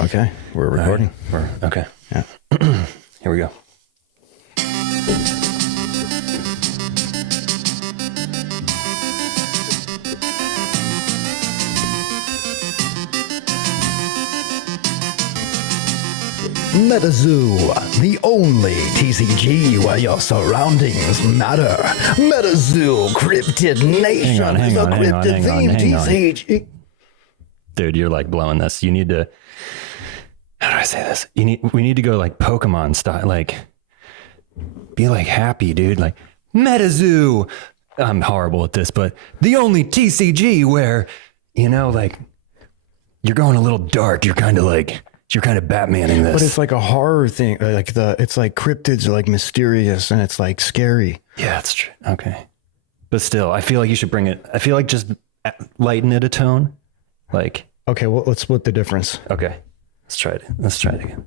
Okay, we're recording. Okay. Yeah. Here we go. MetaZoo, the only TCG where your surroundings matter. MetaZoo, Cryptid Nation is a cryptid-themed TCG. Dude, you're like blowing this. You need to, how do I say this? We need to go like Pokemon style, like be like happy, dude. Like MetaZoo. I'm horrible at this, but the only TCG where, you know, like you're going a little dark. You're kind of Batmaning this. But it's like a horror thing. It's like cryptids are like mysterious and it's like scary. Yeah, that's true. Okay. But still, I feel like you should bring it. I feel like just lighten it a tone. Like, okay, well, let's split the difference. Okay. Let's try it again.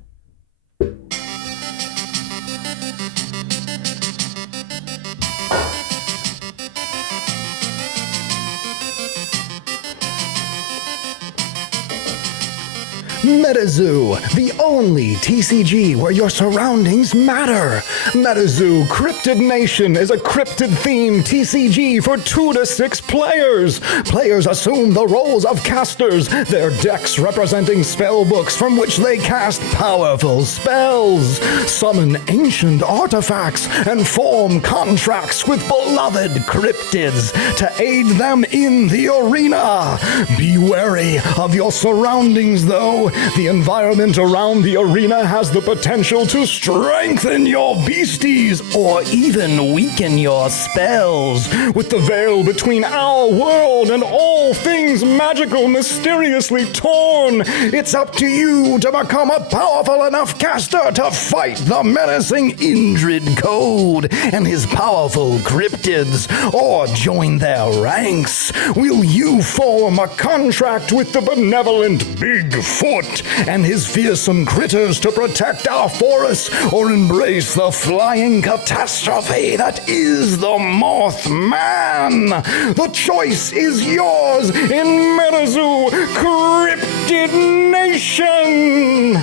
MetaZoo, the only TCG where your surroundings matter. MetaZoo Cryptid Nation is a cryptid-themed TCG for 2 to 6 players. Players assume the roles of casters, their decks representing spell books from which they cast powerful spells, summon ancient artifacts, and form contracts with beloved cryptids to aid them in the arena. Be wary of your surroundings, though. The environment around the arena has the potential to strengthen your beasties or even weaken your spells. With the veil between our world and all things magical mysteriously torn, it's up to you to become a powerful enough caster to fight the menacing Indrid Code and his powerful cryptids, or join their ranks. Will you form a contract with the benevolent Bigfoot and his fearsome critters to protect our forests, or embrace the flying catastrophe that is the Mothman? The choice is yours in MetaZoo Cryptid Nation.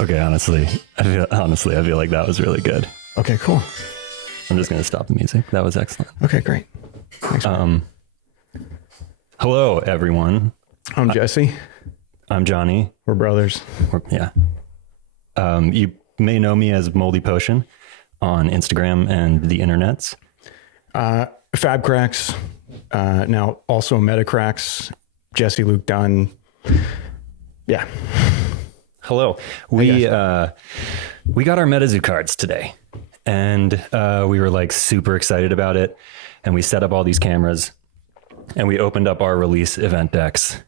Okay, honestly, I feel like that was really good. Okay, cool. I'm just gonna stop the music. That was excellent. Okay, great. Thanks. Hello, everyone. I'm Jesse. I'm Johnny. We're brothers. Yeah. You may know me as Moldy Potion on Instagram and the internets. FabCrax. Now also MetaCrax. Jesse Luke Dunn. Yeah. Hello. We got our MetaZoo cards today, and we were like super excited about it, and we set up all these cameras, and we opened up our release event decks,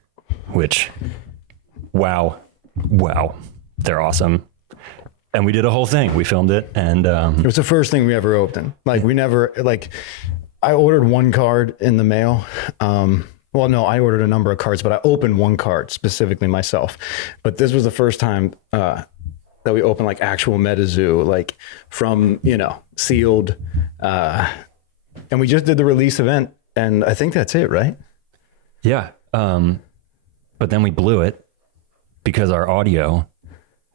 which, wow, they're awesome. And we did a whole thing. We filmed it, and it was the first thing we ever opened. Like we never, like, I ordered one card in the mail. Well, no, I ordered a number of cards, but I opened one card specifically myself. But this was the first time that we opened like actual MetaZoo, like from, sealed. And we just did the release event, and I think that's it, right? Yeah. But then we blew it because our audio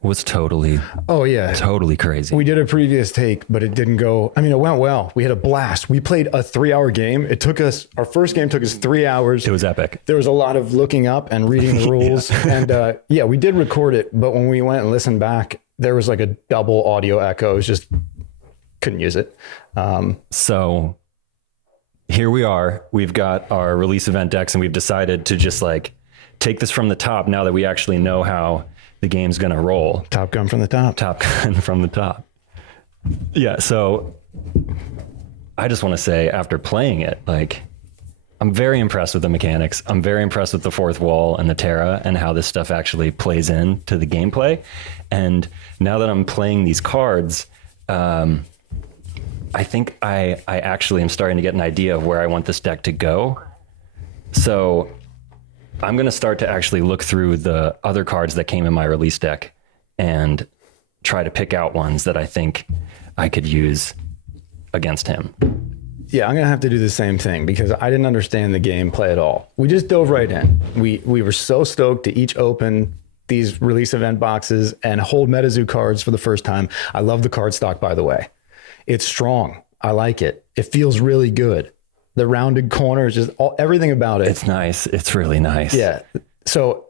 was totally crazy. We did a previous take, but it didn't go. I mean, it went well. We had a blast. We played a 3-hour game. Our first game took us 3 hours. It was epic. There was a lot of looking up and reading the rules. And we did record it, but when we went and listened back, there was like a double audio echo. It was just, couldn't use it. So here we are. We've got our release event decks, and we've decided to just like take this from the top now that we actually know how the game's going to roll. Top Gun from the top. Top Gun from the top. Yeah. So I just want to say, after playing it, like, I'm very impressed with the mechanics. I'm very impressed with the fourth wall and the Terra and how this stuff actually plays into the gameplay. And now that I'm playing these cards, I think I actually am starting to get an idea of where I want this deck to go. So I'm going to start to actually look through the other cards that came in my release deck and try to pick out ones that I think I could use against him. Yeah, I'm going to have to do the same thing because I didn't understand the gameplay at all. We just dove right in. We were so stoked to each open these release event boxes and hold MetaZoo cards for the first time. I love the card stock, by the way. It's strong. I like it. It feels really good. The rounded corners, just everything about it. It's nice. It's really nice. Yeah. So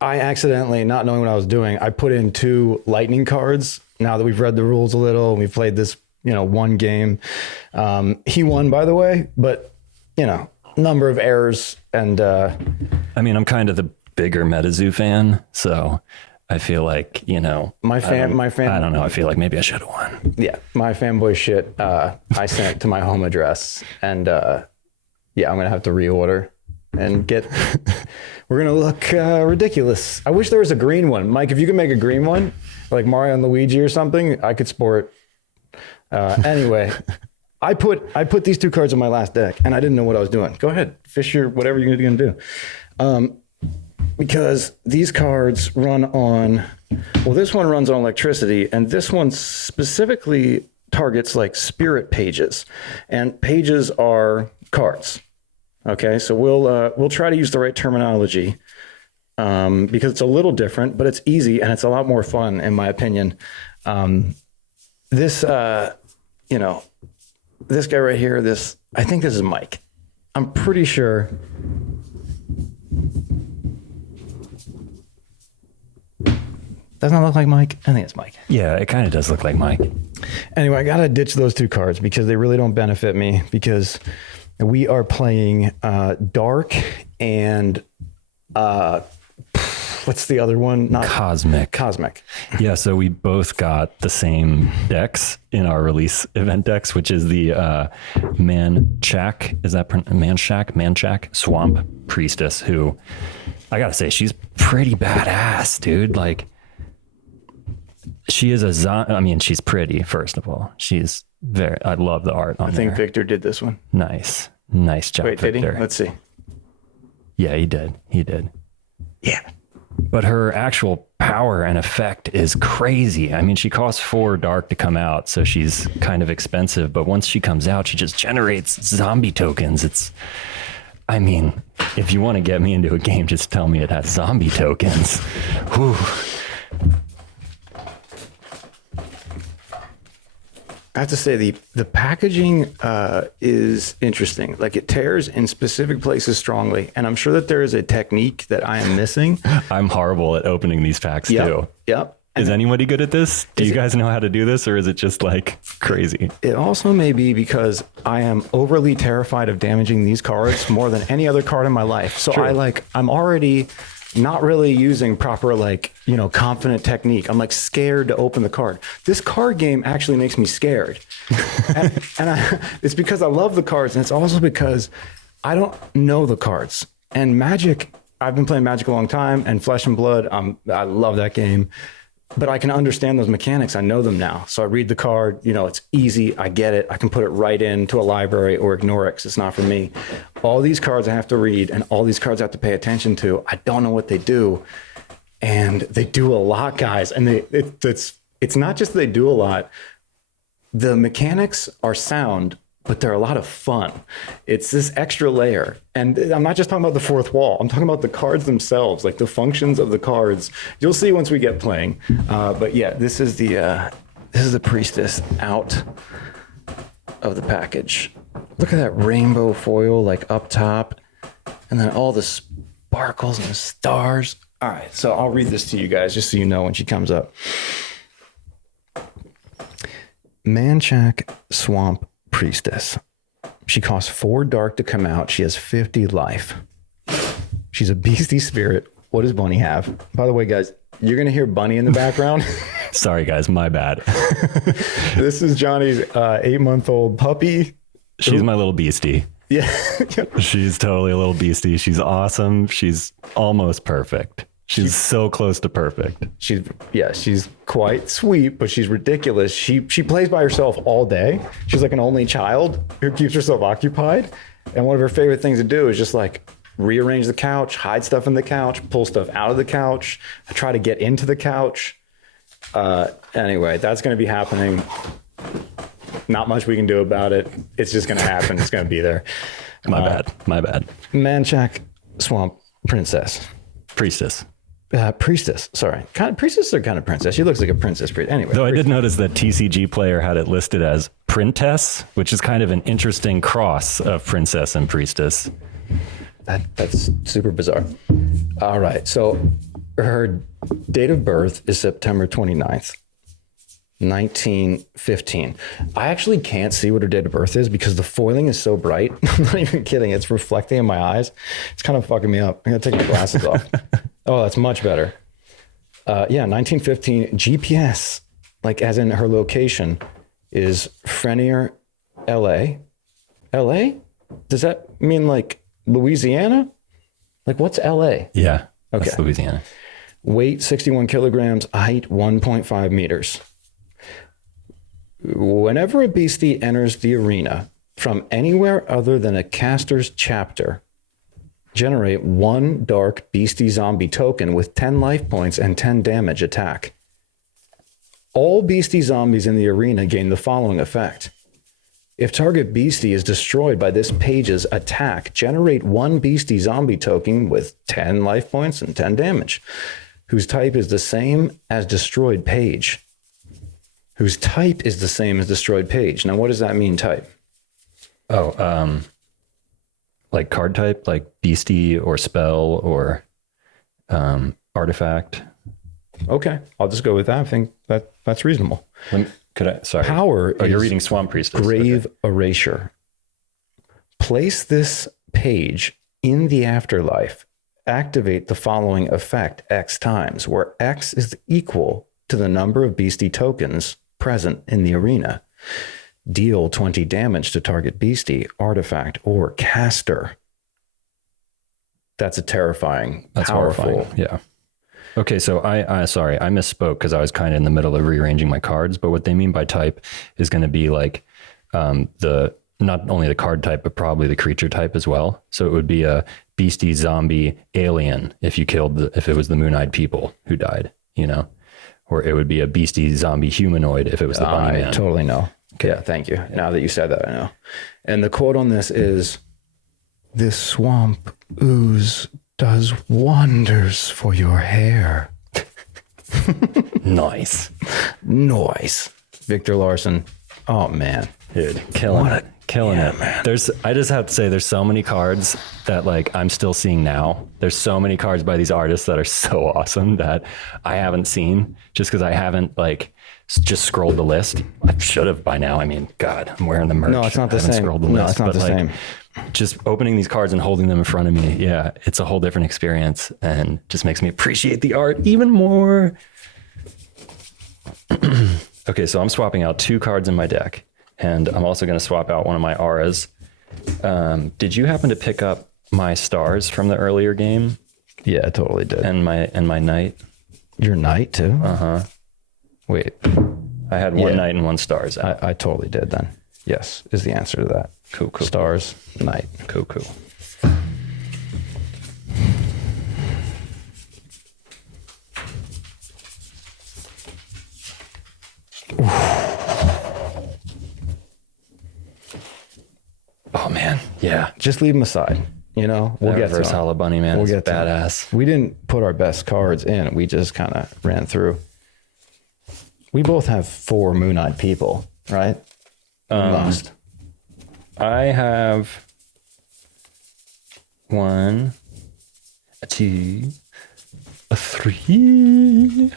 I accidentally, not knowing what I was doing, I put in 2 lightning cards. Now that we've read the rules a little and we've played this, one game. He won, by the way, but number of errors and I mean, I'm kind of the bigger MetaZoo fan, so I feel like, my fan, I don't know. I feel like maybe I should have won. Yeah, my fanboy shit. I sent it to my home address, and I'm gonna have to reorder and get. We're gonna look ridiculous. I wish there was a green one, Mike. If you could make a green one, like Mario and Luigi or something, I could sport. Anyway, I put these 2 cards in my last deck, and I didn't know what I was doing. Go ahead, fish your whatever you're gonna do. Because these cards run on, this one runs on electricity, and this one specifically targets like spirit pages, and pages are cards. Okay, so we'll try to use the right terminology because it's a little different, but it's easy and it's a lot more fun, in my opinion. This guy right here, I think this is Mike. I'm pretty sure. Doesn't it look like Mike? I think it's Mike. Yeah, it kind of does look like Mike. Anyway, I got to ditch those 2 cards because they really don't benefit me, because we are playing Dark and what's the other one? Not Cosmic. Yeah, so we both got the same decks in our release event decks, which is the Manchac Swamp Priestess, who I got to say, she's pretty badass, dude. Like, she is she's pretty, first of all. She's I love the art on there. I think Victor did this one. Nice job, Wait, Victor. did he? Let's see. Yeah, he did. Yeah. But her actual power and effect is crazy. I mean, she costs 4 dark to come out, so she's kind of expensive. But once she comes out, she just generates zombie tokens. If you want to get me into a game, just tell me it has zombie tokens. Whew. I have to say the packaging is interesting. Like, it tears in specific places strongly, and I'm sure that there is a technique that I am missing. I'm horrible at opening these packs too. Yep. Is anybody good at this? Do you guys know how to do this, or is it just like crazy? It also may be because I am overly terrified of damaging these cards more than any other card in my life. So True. I'm already not really using proper, confident technique. I'm scared to open the card. This card game actually makes me scared. It's because I love the cards, and it's also because I don't know the cards. And Magic, I've been playing Magic a long time, and Flesh and Blood, I love that game. But I can understand those mechanics. I know them now. So I read the card, it's easy. I get it. I can put it right into a library or ignore it because it's not for me. All these cards I have to read, and all these cards I have to pay attention to. I don't know what they do. And they do a lot, guys. And it's not just they do a lot. The mechanics are sound, but they're a lot of fun. It's this extra layer. And I'm not just talking about the 4th wall. I'm talking about the cards themselves, like the functions of the cards. You'll see once we get playing. But yeah, this is the Priestess out of the package. Look at that rainbow foil, up top. And then all the sparkles and the stars. All right, so I'll read this to you guys just so you know when she comes up. Manchac Swamp Priestess. She costs 4 dark to come out. She has 50 life. She's a beastie spirit. What does Bunny have? By the way, guys, you're going to hear Bunny in the background. Sorry, guys, my bad. This is Johnny's 8-month-old puppy. She's my little beastie. Yeah. She's totally a little beastie. She's awesome. She's almost perfect. She's so close to perfect. She's quite sweet, but she's ridiculous. She plays by herself all day. She's like an only child who keeps herself occupied. And one of her favorite things to do is just rearrange the couch, hide stuff in the couch, pull stuff out of the couch, try to get into the couch. Anyway, that's going to be happening. Not much we can do about it. It's just going to happen. It's going to be there. My bad. Manchac Swamp Priestess. Priestess. Sorry. Priestess or kind of princess? She looks like a princess. Anyway. Though I did notice that TCG player had it listed as Printess, which is kind of an interesting cross of princess and priestess. That's super bizarre. All right. So her date of birth is September 29th, 1915. I actually can't see what her date of birth is because the foiling is so bright. I'm not even kidding. It's reflecting in my eyes. It's kind of fucking me up. I'm going to take my glasses off. Oh, that's much better. 1915 GPS, like as in her location, is Frenier, LA. LA? Does that mean like Louisiana? Like what's LA? Yeah. Okay. That's Louisiana. Weight 61 kilograms, height 1.5 meters. Whenever a beastie enters the arena from anywhere other than a caster's chapter, generate 1 dark beastie zombie token with 10 life points and 10 damage attack. All beastie zombies in the arena gain the following effect. If target beastie is destroyed by this page's attack, generate 1 beastie zombie token with 10 life points and 10 damage, whose type is the same as destroyed page. Whose type is the same as destroyed page. Now, what does that mean, type? Oh, like card type, like beastie or spell or artifact. Okay, I'll just go with that. I think that's reasonable. Sorry. Power Oh, you're is reading Swamp Priestess. Grave Okay. Erasure. Place this page in the afterlife. Activate the following effect X times, where X is equal to the number of beastie tokens present in the arena. Deal 20 damage to target beastie, artifact, or caster. That's a terrifying, powerful. Horrifying. Yeah. Okay, so I sorry, I misspoke because I was kind of in the middle of rearranging my cards. But what they mean by type is going to be like the not only the card type, but probably the creature type as well. So it would be a beastie, zombie, alien if you killed if it was the Moon-Eyed People who died, you know, or it would be a beastie, zombie, humanoid if it was the Bunny Man. I totally know. Okay. Yeah, thank you. Now that you said that, I know. And the quote on this is, "This swamp ooze does wonders for your hair." Nice. Nice. Victor Larson. Oh, man. Dude, killing it. Man. I just have to say there's so many cards that like I'm still seeing now. There's so many cards by these artists that are so awesome that I haven't seen just because I haven't like just scrolled the list. I should have by now. I mean, God, I'm wearing the merch. No, it's not the I haven't same. Scrolled the No, list, it's not the same. Just opening these cards and holding them in front of me. Yeah, it's a whole different experience and just makes me appreciate the art even more. Okay, so I'm swapping out 2 cards in my deck. And I'm also going to swap out one of my auras. Did you happen to pick up my stars from the earlier game? Yeah, I totally did. And my knight? Your knight, too? Uh-huh. Wait. I had 1 knight and 1 stars. I totally did then. Yes, is the answer to that. Cool. Stars, knight. Cool. Oh man, yeah. Just leave them aside. You know, we'll get to Reverse them. Hollow Bunny Man. We'll It's get to them. badass. We didn't put our best cards in. We just kind of ran through. We both have 4 Moon-Eyed People, right? We must. I have 1, a 2, a 3,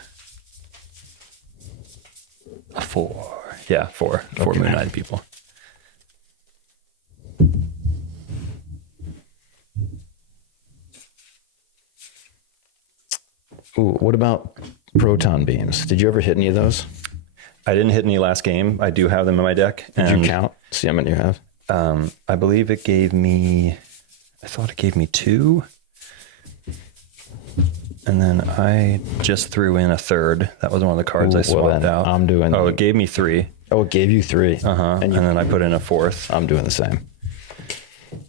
a 4. Yeah, 4. 4 Okay. Moon-Eyed People. Ooh, what about proton beams? Did you ever hit any of those? I didn't hit any last game. I do have them in my deck. Did you count? See how many you have? I believe it gave me, I thought it gave me 2. And then I just threw in a 3rd. That was one of the cards I swapped out. I'm doing. Oh, it gave me 3. Oh, it gave you 3. And then I put in a 4th. I'm doing the same.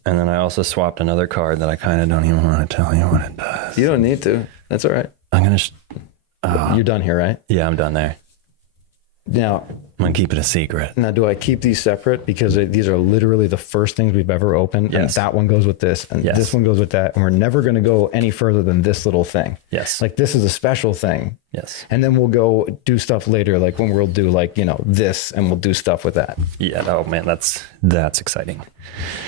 And then I also swapped another card that I kind of don't even want to tell you what it does. You don't need to. That's all right. I'm going to... You're done here, right? Yeah, I'm done there. Now, I'm going to keep it a secret. Now, do I keep these separate? Because these are literally the first things we've ever opened. Yes. And that one goes with this, and Yes. this one goes with that. And we're never going to go any further than this little thing. Yes. Like, this is a special thing. Yes. And then we'll go do stuff later, like when we'll do like, you know, this, and we'll do stuff with that. Yeah. Oh man, that's exciting.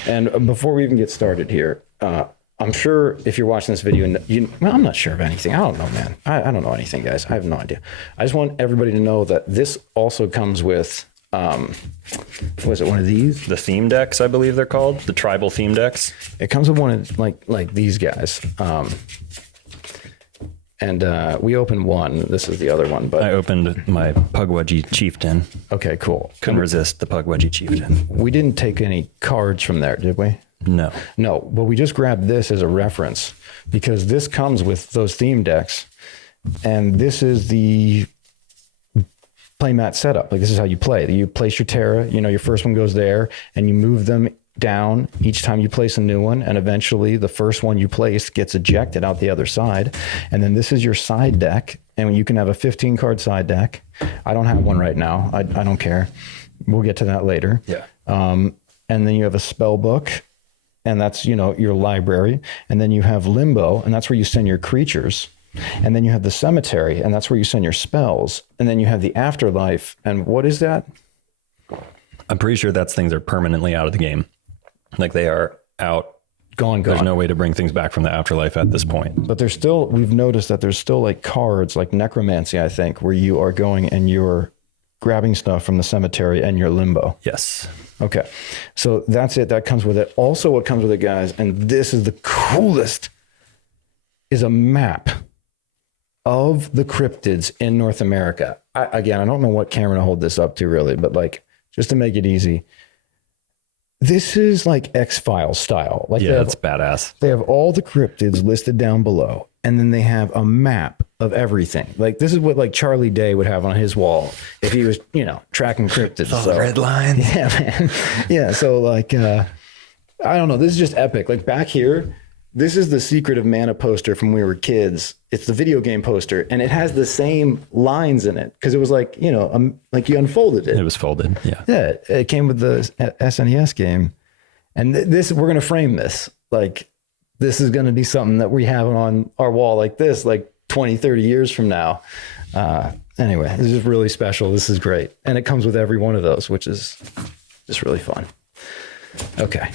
And before we even get started here, I'm sure if you're watching this video, and well, I'm not sure of anything. I don't know, man. I don't know anything, guys. I have no idea. I just want everybody to know that this also comes with, was it one of these? The theme decks, I believe they're called, the tribal theme decks. It comes with one of like these guys. And we opened one. This is the other one, but I opened my Pugwudgie Chieftain. okay, cool. Couldn't resist the Pugwudgie Chieftain. We didn't take any cards from there, did we? No. No, but we just grabbed this as a reference because this comes with those theme decks, and this is the playmat setup. Like, this is how you play. You place your Terra, you know, your first one goes there, and you move them down each time you place a new one, and eventually the first one you place gets ejected out the other side. And then this is your side deck, and you can have a 15 card side deck. I don't have one right now. I don't care. We'll get to that later. Yeah. And then you have a spell book, and that's, you know, your library. And then you have Limbo, and that's where you send your creatures. And then you have the Cemetery, and that's where you send your spells. And then you have the Afterlife. And what is that? I'm pretty sure that's things are permanently out of the game. Like, they are out. Gone. There's no way to bring things back from the afterlife at this point. But there's still, we've noticed that there's still like cards, like Necromancy, I think, where you are going and you're grabbing stuff from the Cemetery and your Limbo. Yes. Okay. So that's it. That comes with it. Also, what comes with it, guys, and this is the coolest, is a map of the cryptids in North America. I don't know what camera to hold this up to really, but like, just to make it easy, this is like X-Files style. Like, Yeah, that's badass. they have all the cryptids listed down below, and then they have a map of everything. Like, this is what like Charlie Day would have on his wall if he was, you know, tracking cryptids. So, red lines. yeah, man. Yeah. So like, I don't know. This is just epic. Like, back here, this is the Secret of Mana poster from when we were kids. It's the video game poster, and it has the same lines in it because it was like, you know, like you unfolded it. It was folded. Yeah. Yeah, it came with the SNES game, and this, we're gonna frame this. Like, this is gonna be something that we have on our wall like this, like 20, 30 years from now. Anyway, this is really special. This is great, and it comes with every one of those, which is just really fun. Okay.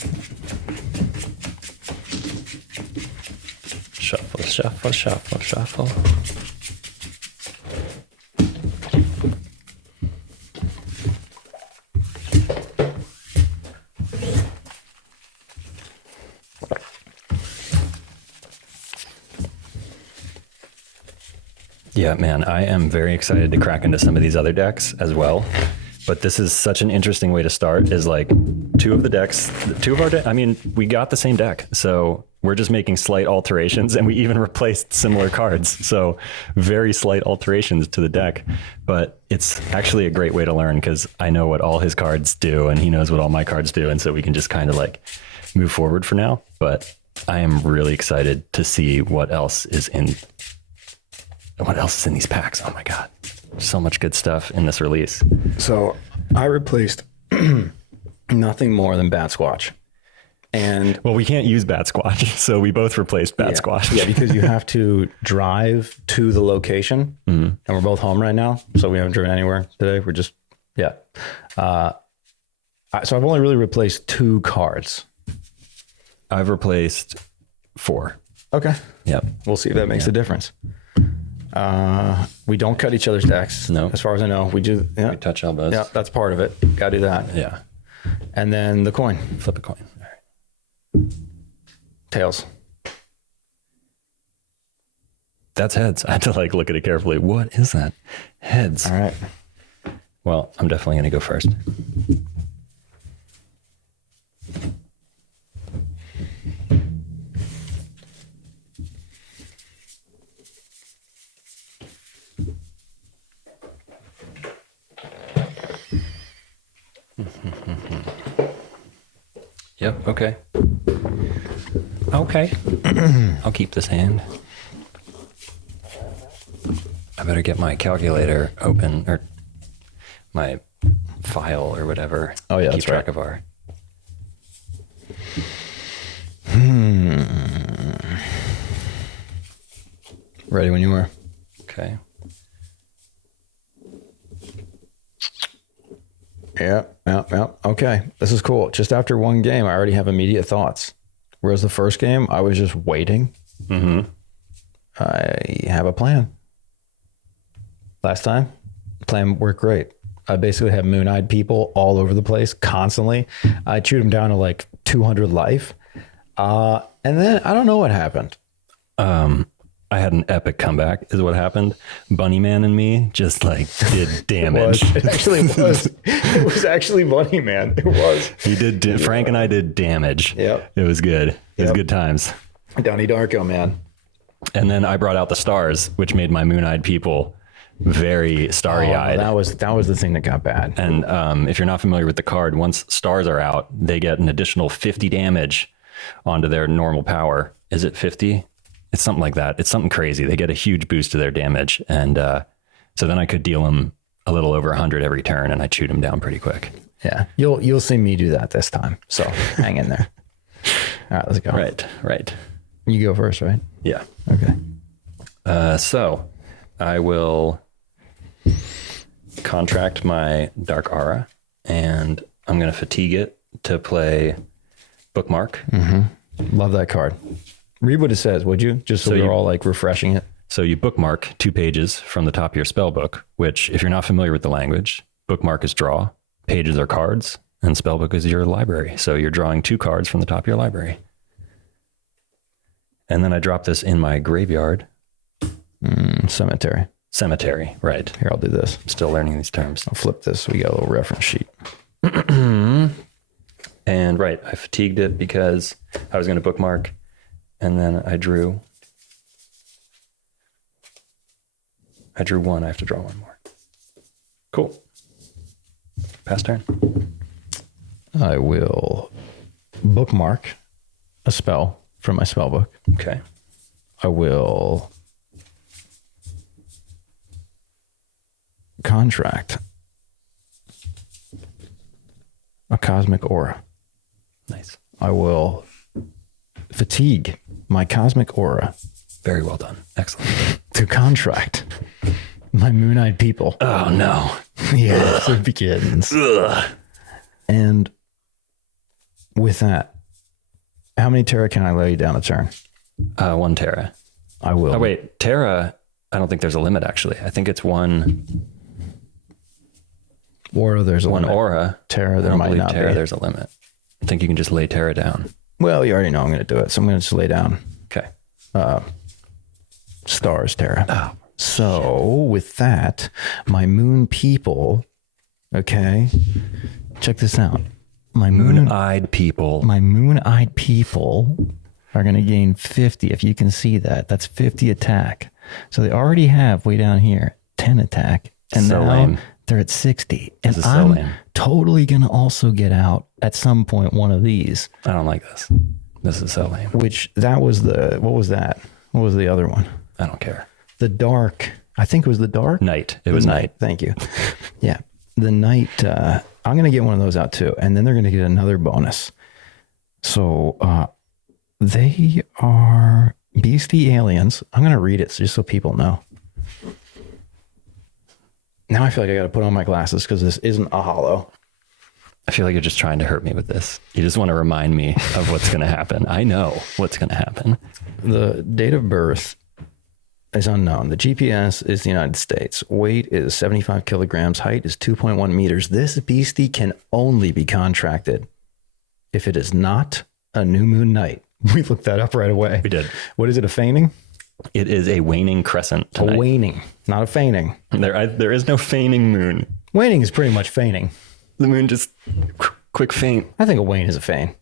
Shuffle, shuffle, shuffle, shuffle. Yeah, man, I am very excited to crack into some of these other decks as well. But this is such an interesting way to start, is like two of our decks. I mean, we got the same deck. So we're just making slight alterations, and we even replaced similar cards. So very slight alterations to the deck. But it's actually a great way to learn because I know what all his cards do and he knows what all my cards do. And so we can just kind of like move forward for now. But I am really excited to see what else is in these packs. Oh my God. So much good stuff in this release. So I replaced nothing more than Bat Squatch. And well, we can't use Bat Squatch, so we both replaced Bat Squatch. Yeah, because you have to drive to the location, and we're both home right now, so we haven't driven anywhere today. We're just, yeah. So I've only really replaced 2 cards. I've replaced 4. Okay. Yep. We'll see if that makes a difference. We don't cut each other's decks. No. As far as I know, we do. Yeah. We touch elbows. Yeah, that's part of it. Got to do that. Yeah. And then the coin. Flip a coin. All right. Tails. That's heads. I had to like look at it carefully. What is that? Heads. All right. Well, I'm definitely going to go first. Yep. Okay. Okay. I'll keep this hand. I better get my calculator open, or my file or whatever. Oh yeah, keep that's track right. of our. Ready when you are. Okay. Yeah. Okay, this is cool. Just after one game, I already have immediate thoughts. Whereas the first game, I was just waiting. Mm-hmm. I have a plan. Last time, the plan worked great. I basically had moon-eyed people all over the place constantly. I chewed them down to like 200 life. And then I don't know what happened. I had an epic comeback is what happened. Bunny Man and me just like did damage. It actually was. It was actually Bunny Man. It was. He did. Frank and I did damage. Yep. It was good. It was good times. Donnie Darko, man. And then I brought out the stars, which made my moon-eyed people very starry-eyed. That was the thing that got bad. And if you're not familiar with the card, once stars are out, they get an additional 50 damage onto their normal power. Is it 50? It's something like that. It's something crazy. They get a huge boost to their damage. And so then I could deal them a little over 100 every turn, and I chewed them down pretty quick. Yeah, you'll see me do that this time. So hang in there. All right, let's go. Right. You go first, right? Yeah. Okay. So I will contract my Dark Aura, and I'm going to fatigue it to play Bookmark. Mm-hmm. Love that card. Read what it says, would you? Just so we're all like refreshing it. So you bookmark 2 pages from the top of your spell book, which if you're not familiar with the language, bookmark is draw, pages are cards, and spell book is your library. So you're drawing 2 cards from the top of your library. And then I drop this in my graveyard. Cemetery, right. Here, I'll do this. I'm still learning these terms. I'll flip this so we got a little reference sheet. And right, I fatigued it because I was going to bookmark, and then I drew 1. I have to draw 1 more. Cool. Pass turn. I will bookmark a spell from my spell book. Okay. I will contract a cosmic aura. Nice. I will fatigue my cosmic aura. Very well done. Excellent. To contract my moon-eyed people. Oh, no. Yes, it begins. Ugh. And with that, how many Terra can I lay down a turn? 1 Terra. I will. Oh, wait. Terra, I don't think there's a limit, actually. I think it's 1 Aura, there's a limit. Aura. Terra, I there don't might believe not Terra, be. there's a limit. I think you can just lay Terra down. Well, you already know I'm going to do it, so I'm going to just lay down Okay. stars, Terra. Oh. So with that, my moon people, okay, check this out. My Moon-eyed people. my moon-eyed people are going to gain 50. If you can see that, that's 50 attack. So they already have way down here 10 attack, and So now lame. they're at 60. And This is so I'm lame. totally going to also get out at some point one of these. I don't like this. This is so lame. Which that was the what was that? What was the other one? I don't care. The dark. I think it was the dark. Night. It was night. Thank you. Yeah, the night. I'm gonna get one of those out too, and then they're gonna get another bonus. So they are beastie aliens. I'm gonna read it just so people know. Now I feel like I got to put on my glasses because this isn't a hollow. I feel like you're just trying to hurt me with this. You just want to remind me of what's going to happen. I know what's going to happen. The date of birth is unknown. The GPS is the United States. Weight is 75 kilograms. Height is 2.1 meters. This beastie can only be contracted if it is not a new moon night. We looked that up right away. We did. What is it, a feigning? It is a waning crescent tonight. A waning, not a feigning. There is no feigning moon. Waning is pretty much feigning. The moon just quick faint. I think a wane is a feign.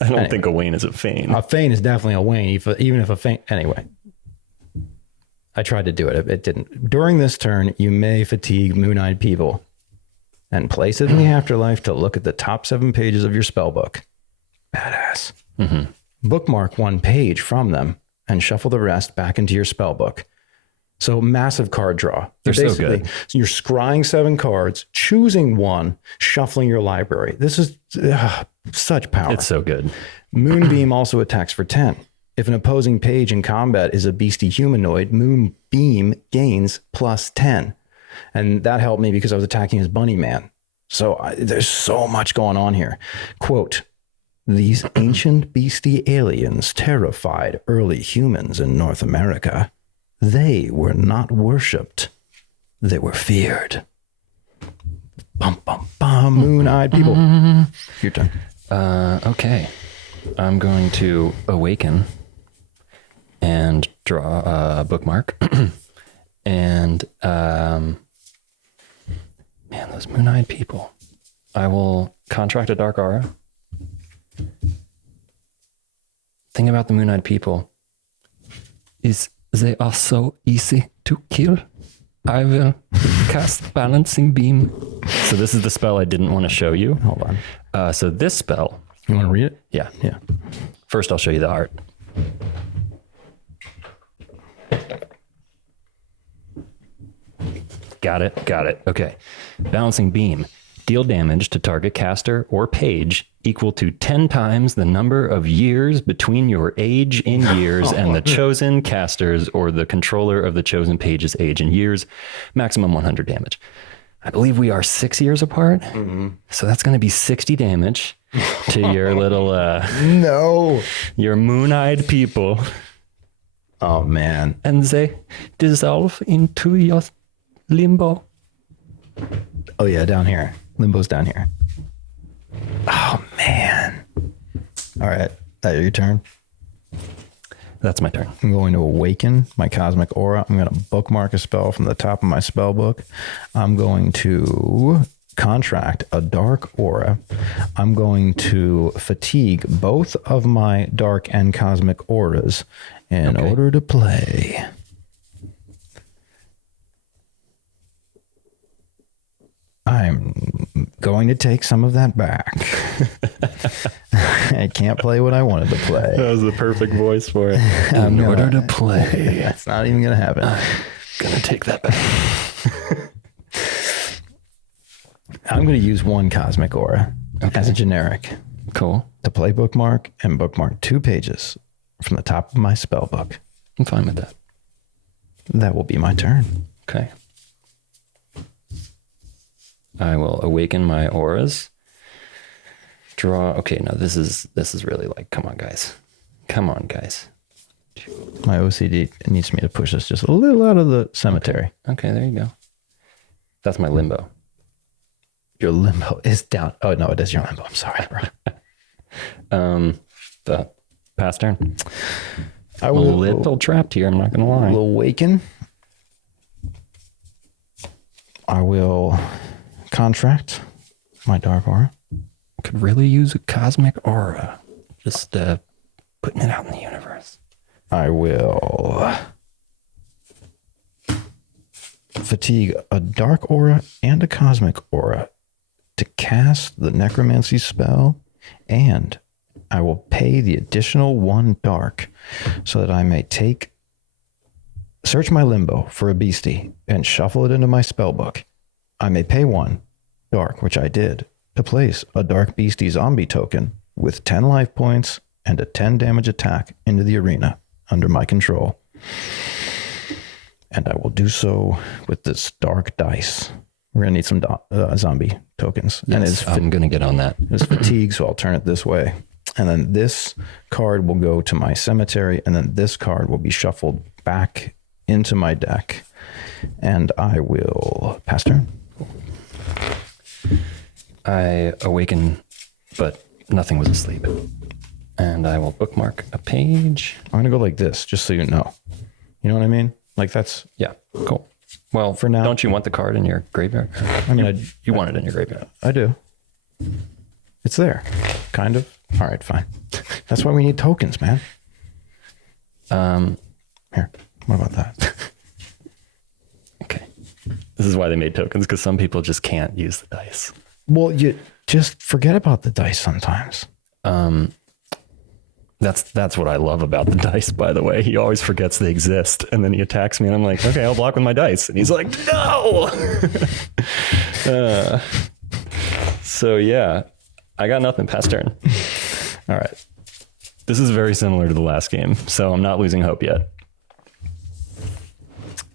I don't think a wane is a feign. A feign is definitely a wane, even if a feign. Anyway, I tried to do it. It didn't. During this turn, you may fatigue moon-eyed people and place it in the afterlife to look at the top 7 pages of your spell book. Badass. Mm-hmm. Bookmark 1 page from them and shuffle the rest back into your spell book. So massive card draw. They're so Basically, good. So you're scrying 7 cards, choosing one, shuffling your library. This is such power. It's so good. Moonbeam also attacks for 10. If an opposing page in combat is a beastie humanoid, Moonbeam gains plus 10. And that helped me because I was attacking as Bunny Man. So there's so much going on here. Quote, these ancient beastie aliens terrified early humans in North America. They were not worshipped. They were feared. Bum, bum, bum, moon-eyed people. Your turn. Okay. I'm going to awaken and draw a bookmark. And, man, those moon-eyed people. I will contract a dark aura. Thing about the moon-eyed people is they are so easy to kill. I will cast Balancing Beam. So this is the spell I didn't want to show you. Hold on. So this spell. You want to read it? Yeah. Yeah. First, I'll show you the art. Got it. Okay. Balancing Beam. Deal damage to target caster or page equal to 10 times the number of years between your age in years and the chosen caster's or the controller of the chosen page's age in years. Maximum 100 damage. I believe we are 6 years apart. Mm-hmm. So that's going to be 60 damage to your little, No. your moon-eyed people. Oh, man. And they dissolve into your limbo. Oh, yeah, down here. Limbo's down here. Oh, man. All right. That your turn? That's my turn. I'm going to awaken my cosmic aura. I'm going to bookmark a spell from the top of my spell book. I'm going to contract a dark aura. I'm going to fatigue both of my dark and cosmic auras in order to play. I'm going to take some of that back. I can't play what I wanted to play. That was the perfect voice for it. In order to play. That's not even going to happen. I'm going to take that back. I'm going to use one cosmic aura as a generic. Cool. To play bookmark and bookmark 2 pages from the top of my spell book. I'm fine with that. That will be my turn. Okay. I will awaken my auras. Draw. Okay, no, this is really like, come on, guys. My OCD needs me to push this just a little out of the cemetery. Okay, there you go. That's my limbo. Your limbo is down. Oh, no, it is your limbo. I'm sorry, bro. The past turn. I I'm will a little trapped here, I'm not going to lie. will awaken. I will contract my dark aura. Could really use a cosmic aura. Just putting it out in the universe. I will fatigue a dark aura and a cosmic aura to cast the necromancy spell, and I will pay the additional 1 dark so that I may search my limbo for a beastie and shuffle it into my spell book. I may pay 1 dark, which I did, to place a dark beastie zombie token with 10 life points and a 10 damage attack into the arena under my control. And I will do so with this dark dice. We're going to need some zombie tokens. Yes, And I'm going to get on that. it's fatigue, so I'll turn it this way. And then this card will go to my cemetery, and then this card will be shuffled back into my deck. And I will pass turn. I awaken, but nothing was asleep. And I will bookmark a page. I'm going to go like this, just so you know. You know what I mean? Like that's... Yeah, cool. Well, For now- don't you want the card in your graveyard? I mean, You want it in your graveyard. I do. It's there. Kind of. All right, fine. That's why we need tokens, man. Here. What about that? Okay. This is why they made tokens, because some people just can't use the dice. Well, you just forget about the dice sometimes. That's what I love about the dice, by the way. He always forgets they exist, and then he attacks me, and I'm like, okay, I'll block with my dice. And he's like, no! So yeah, I got nothing. Pass turn. All right. This is very similar to the last game, so I'm not losing hope yet.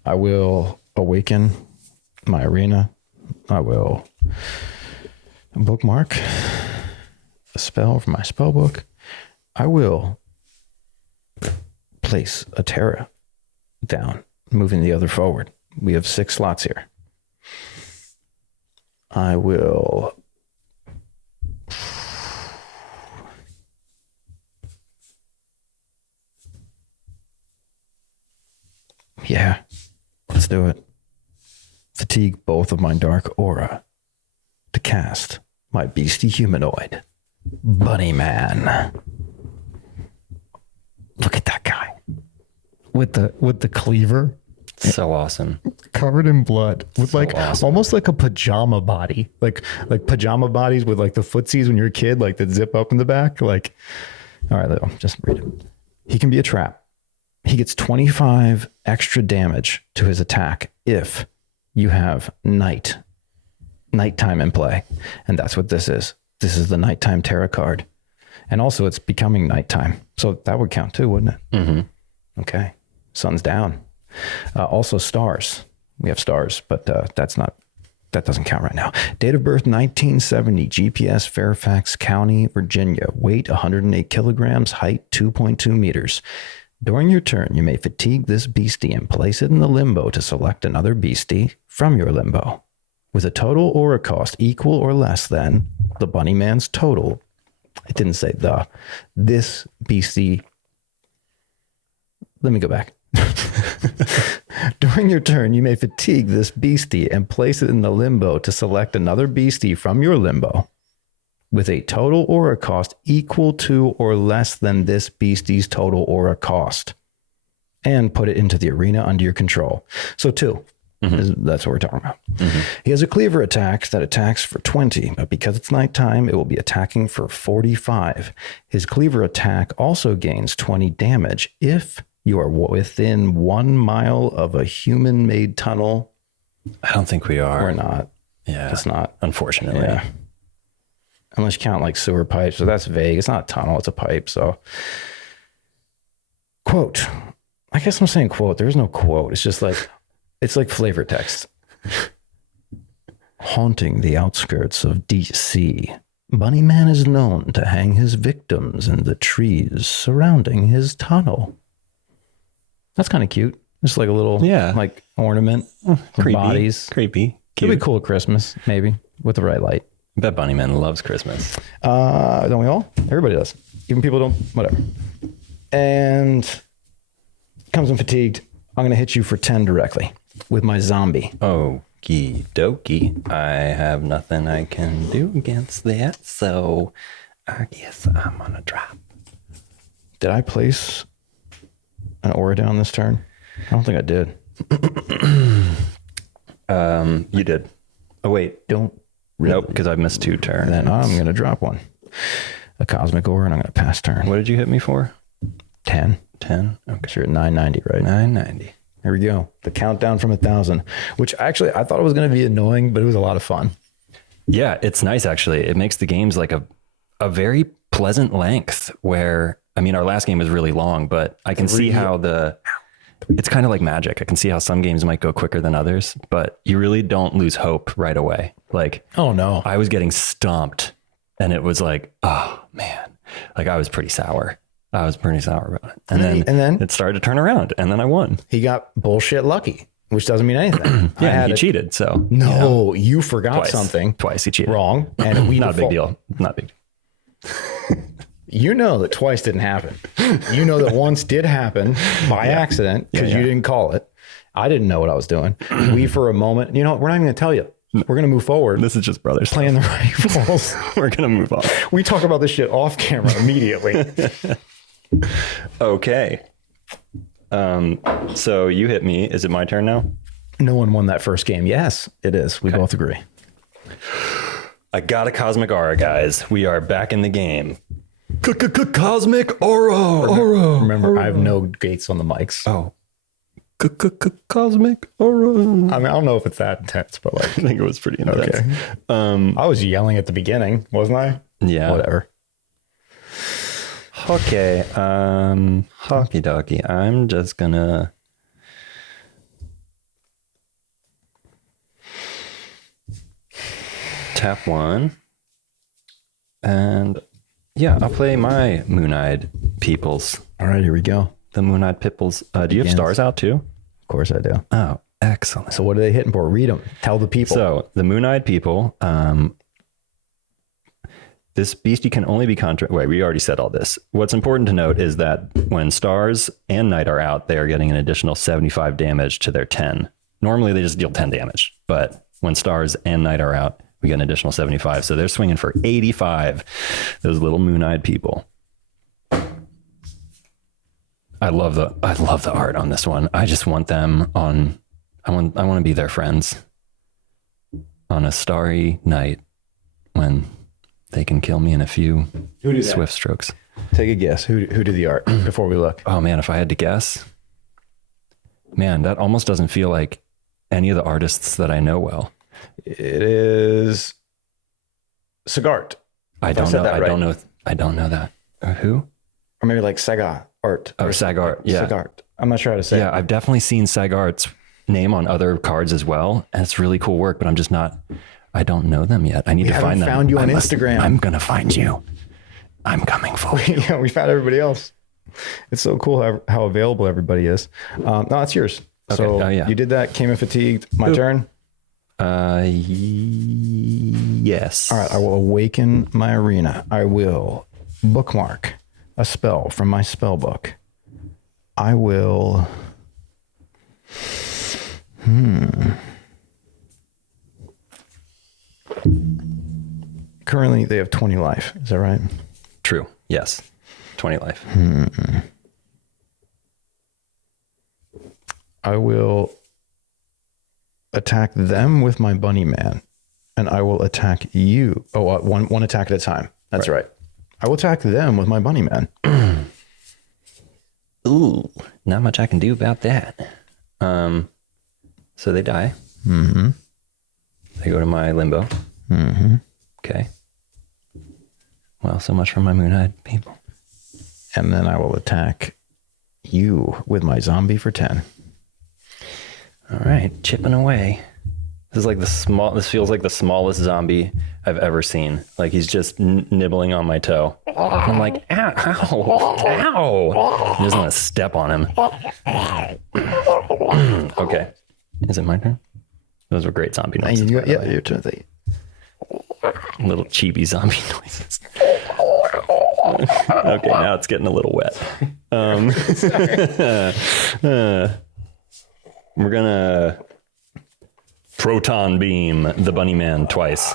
I will awaken my arena. I will bookmark a spell from my spell book. I will place a Terra down, moving the other forward. We have 6 slots here. I will yeah, let's do it. Fatigue both of my dark aura to cast my beastie humanoid, Bunny Man. Look at that guy with the cleaver, So awesome. covered in blood, with So like awesome. almost like a pajama body, like pajama bodies with like the footsies when you're a kid, like that zip up in the back. Like, all right, Leo, just read it. He can be a trap. He gets 25 extra damage to his attack if you have nighttime in play. And that's what this is. This is the nighttime Terra card. And also it's becoming nighttime. So that would count too, wouldn't it? Mm-hmm. Okay. Sun's down. Also stars. We have stars, but that doesn't count right now. Date of birth, 1970, GPS, Fairfax County, Virginia. Weight, 108 kilograms. Height, 2.2 meters. During your turn, you may fatigue this beastie and place it in the limbo to select another beastie from your limbo with a total aura cost equal or less than the Bunny Man's total. It didn't say this beastie. Let me go back. During your turn, you may fatigue this beastie and place it in the limbo to select another beastie from your limbo with a total aura cost equal to or less than this beastie's total aura cost, and put it into the arena under your control. So 2. That's what we're talking about. He has a cleaver attack that attacks for 20, but because it's nighttime, it will be attacking for 45. His cleaver attack also gains 20 damage if you are within 1 mile of a human-made tunnel. I don't think we are. Or not. Yeah. It's not. Unfortunately. Yeah. Unless you count like sewer pipes. So that's vague. It's not a tunnel. It's a pipe. So, quote. I guess I'm saying quote. There is no quote. It's just like, it's like flavor text. Haunting the outskirts of DC, Bunny Man is known to hang his victims in the trees surrounding his tunnel. That's kind of cute. Just like a little like ornament. Creepy. Bodies. Creepy. It'd be cool at Christmas, maybe, with the right light. I bet Bunny Man loves Christmas. Don't we all? Everybody does. Even people don't, whatever. And comes in fatigued. I'm going to hit you for 10 directly with my zombie. Okie dokie. I have nothing I can do against that, so I guess I'm going to drop. Did I place an aura down this turn? I don't think I did. You did. Oh, wait. Don't. Really? Nope, because I've missed 2 turns. Then I'm going to drop one. A cosmic aura, and I'm going to pass turn. What did you hit me for? 10. 10? Okay. So you're at 990, right? 990. Here we go. The countdown from 1,000, which actually I thought it was going to be annoying, but it was a lot of fun. Yeah, it's nice, actually. It makes the games like a very pleasant length where, I mean, our last game was really long, but I can see how it's kind of like magic. I can see how some games might go quicker than others, but you really don't lose hope right away. Like, oh no, I was getting stomped and it was like, oh man, like I was pretty sour. I was pretty sour about it. And then it started to turn around and then I won. He got bullshit lucky, which doesn't mean anything. Yeah, he cheated. So no, you forgot something. Twice he cheated. Wrong. And we not a big deal. Not a big deal. You know that twice didn't happen. You know that once did happen by accident because you didn't call it. I didn't know what I was doing. We, for a moment, you know, we're not even going to tell you. We're going to move forward. This is just brothers playing the rifles. We're going to move on. We talk about this shit off camera immediately. Okay. So you hit me. Is it my turn now? No one won that first game. Yes, it is. We both agree. I got a Cosmic Aura, guys. We are back in the game. Cosmic aura. Remember, I have no gates on the mics. Oh. Cosmic aura. I mean, I don't know if it's that intense, but like, I think it was pretty intense. okay. I was yelling at the beginning, wasn't I? Yeah. Whatever. Okay. Hockey dokie. I'm just gonna tap one. And yeah, I'll play my Moon-Eyed Peoples. All right, here we go. The Moon-Eyed Peoples. Do you have stars out too? Of course I do. Oh, excellent. So what are they hitting for? Read them. Tell the people. So the Moon-Eyed People, this beastie can only be wait, we already said all this. What's important to note is that when stars and night are out, they are getting an additional 75 damage to their 10. Normally they just deal 10 damage, but when stars and night are out, we get an additional 75. So they're swinging for 85, those little Moon-Eyed People. I love the art on this one. I just want them on, I want to be their friends on a starry night when they can kill me in a few swift strokes. Take a guess. Who did the art before we look? Oh man, if I had to guess, man, that almost doesn't feel like any of the artists that I know well. It is Sagart. I don't know. I don't know that. Who? Or maybe like Saga Art. Oh, Sagart. Yeah. Sagart. I'm not sure how to say it. Yeah, I've definitely seen Sagart's name on other cards as well. And it's really cool work, but I'm just not, I don't know them yet. I need to find them. We found you on Instagram. I'm going to find you. I'm coming for you. Yeah, we found everybody else. It's so cool how available everybody is. No, it's yours. Okay. So yeah. You did that, came in fatigued. My turn? Yes. All right, I will awaken my arena. I will bookmark a spell from my spell book. I will... Currently, they have 20 life. Is that right? True. Yes. 20 life. I will attack them with my bunny man, and I will attack you. Oh, one attack at a time. That's right. I will attack them with my bunny man. Ooh, not much I can do about that. So they die. Mm-hmm. They go to my limbo. Mm-hmm. Okay. Well, so much for my Moon-Eyed People. And then I will attack you with my zombie for 10. All right, chipping away. This feels like the smallest zombie I've ever seen. Like he's just nibbling on my toe. And I'm like, ow, ow. I just want to step on him. Okay. Is it my turn? Those were great zombie noises. Yeah, your turn. Little chibi zombie noises. Okay, now it's getting a little wet. We're gonna proton beam the bunny man twice.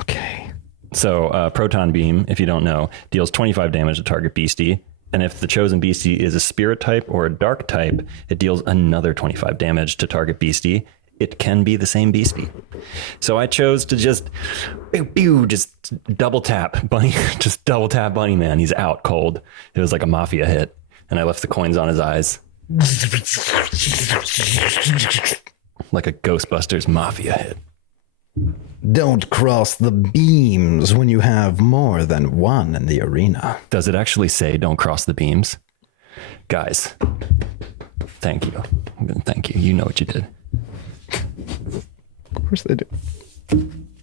Okay. So proton beam, if you don't know, deals 25 damage to target beastie. And if the chosen beastie is a spirit type or a dark type, it deals another 25 damage to target beastie. It can be the same beastie. So I chose to just double tap bunny, just double tap bunny man. He's out cold. It was like a mafia hit. And I left the coins on his eyes. Like a Ghostbusters mafia hit. Don't cross the beams when you have more than one in the arena. Does it actually say don't cross the beams? Guys, thank you. Thank you. You know what you did. Of course they do.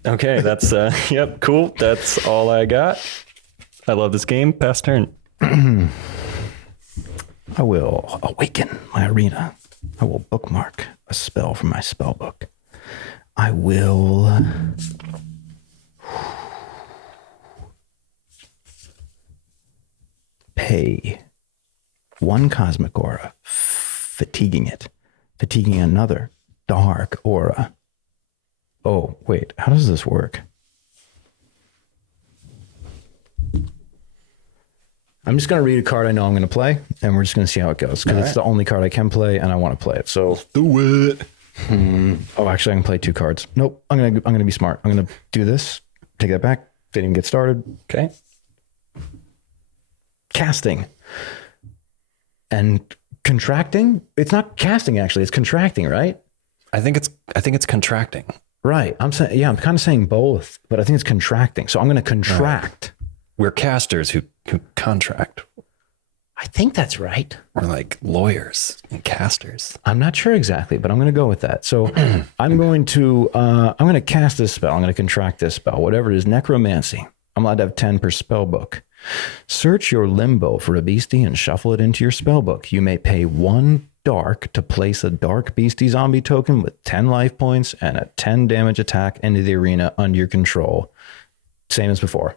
Okay, that's, yep, cool. That's all I got. I love this game. Pass turn. I will awaken my arena. I will bookmark a spell from my spell book. I will pay one cosmic aura, fatiguing another dark aura. Oh, wait, how does this work? I'm just going to read a card I know I'm going to play, and we're just going to see how it goes, because it's the only card I can play, and I want to play it. So do it. Oh, actually, I can play 2 cards. Nope. I'm gonna be smart. I'm gonna do this. Take that back. Didn't even get started. Okay. Casting and contracting. It's not casting actually. It's contracting, right? I think it's contracting. Right. I'm saying, yeah, I'm kind of saying both, but I think it's contracting. So I'm going to contract. We're casters who contract. I think that's right. We're like lawyers and casters. I'm not sure exactly, but I'm going to go with that. So I'm going to cast this spell. I'm going to contract this spell, whatever it is, necromancy. I'm allowed to have 10 per spell book. Search your limbo for a beastie and shuffle it into your spell book. You may pay 1 dark to place a dark beastie zombie token with 10 life points and a 10 damage attack into the arena under your control. Same as before.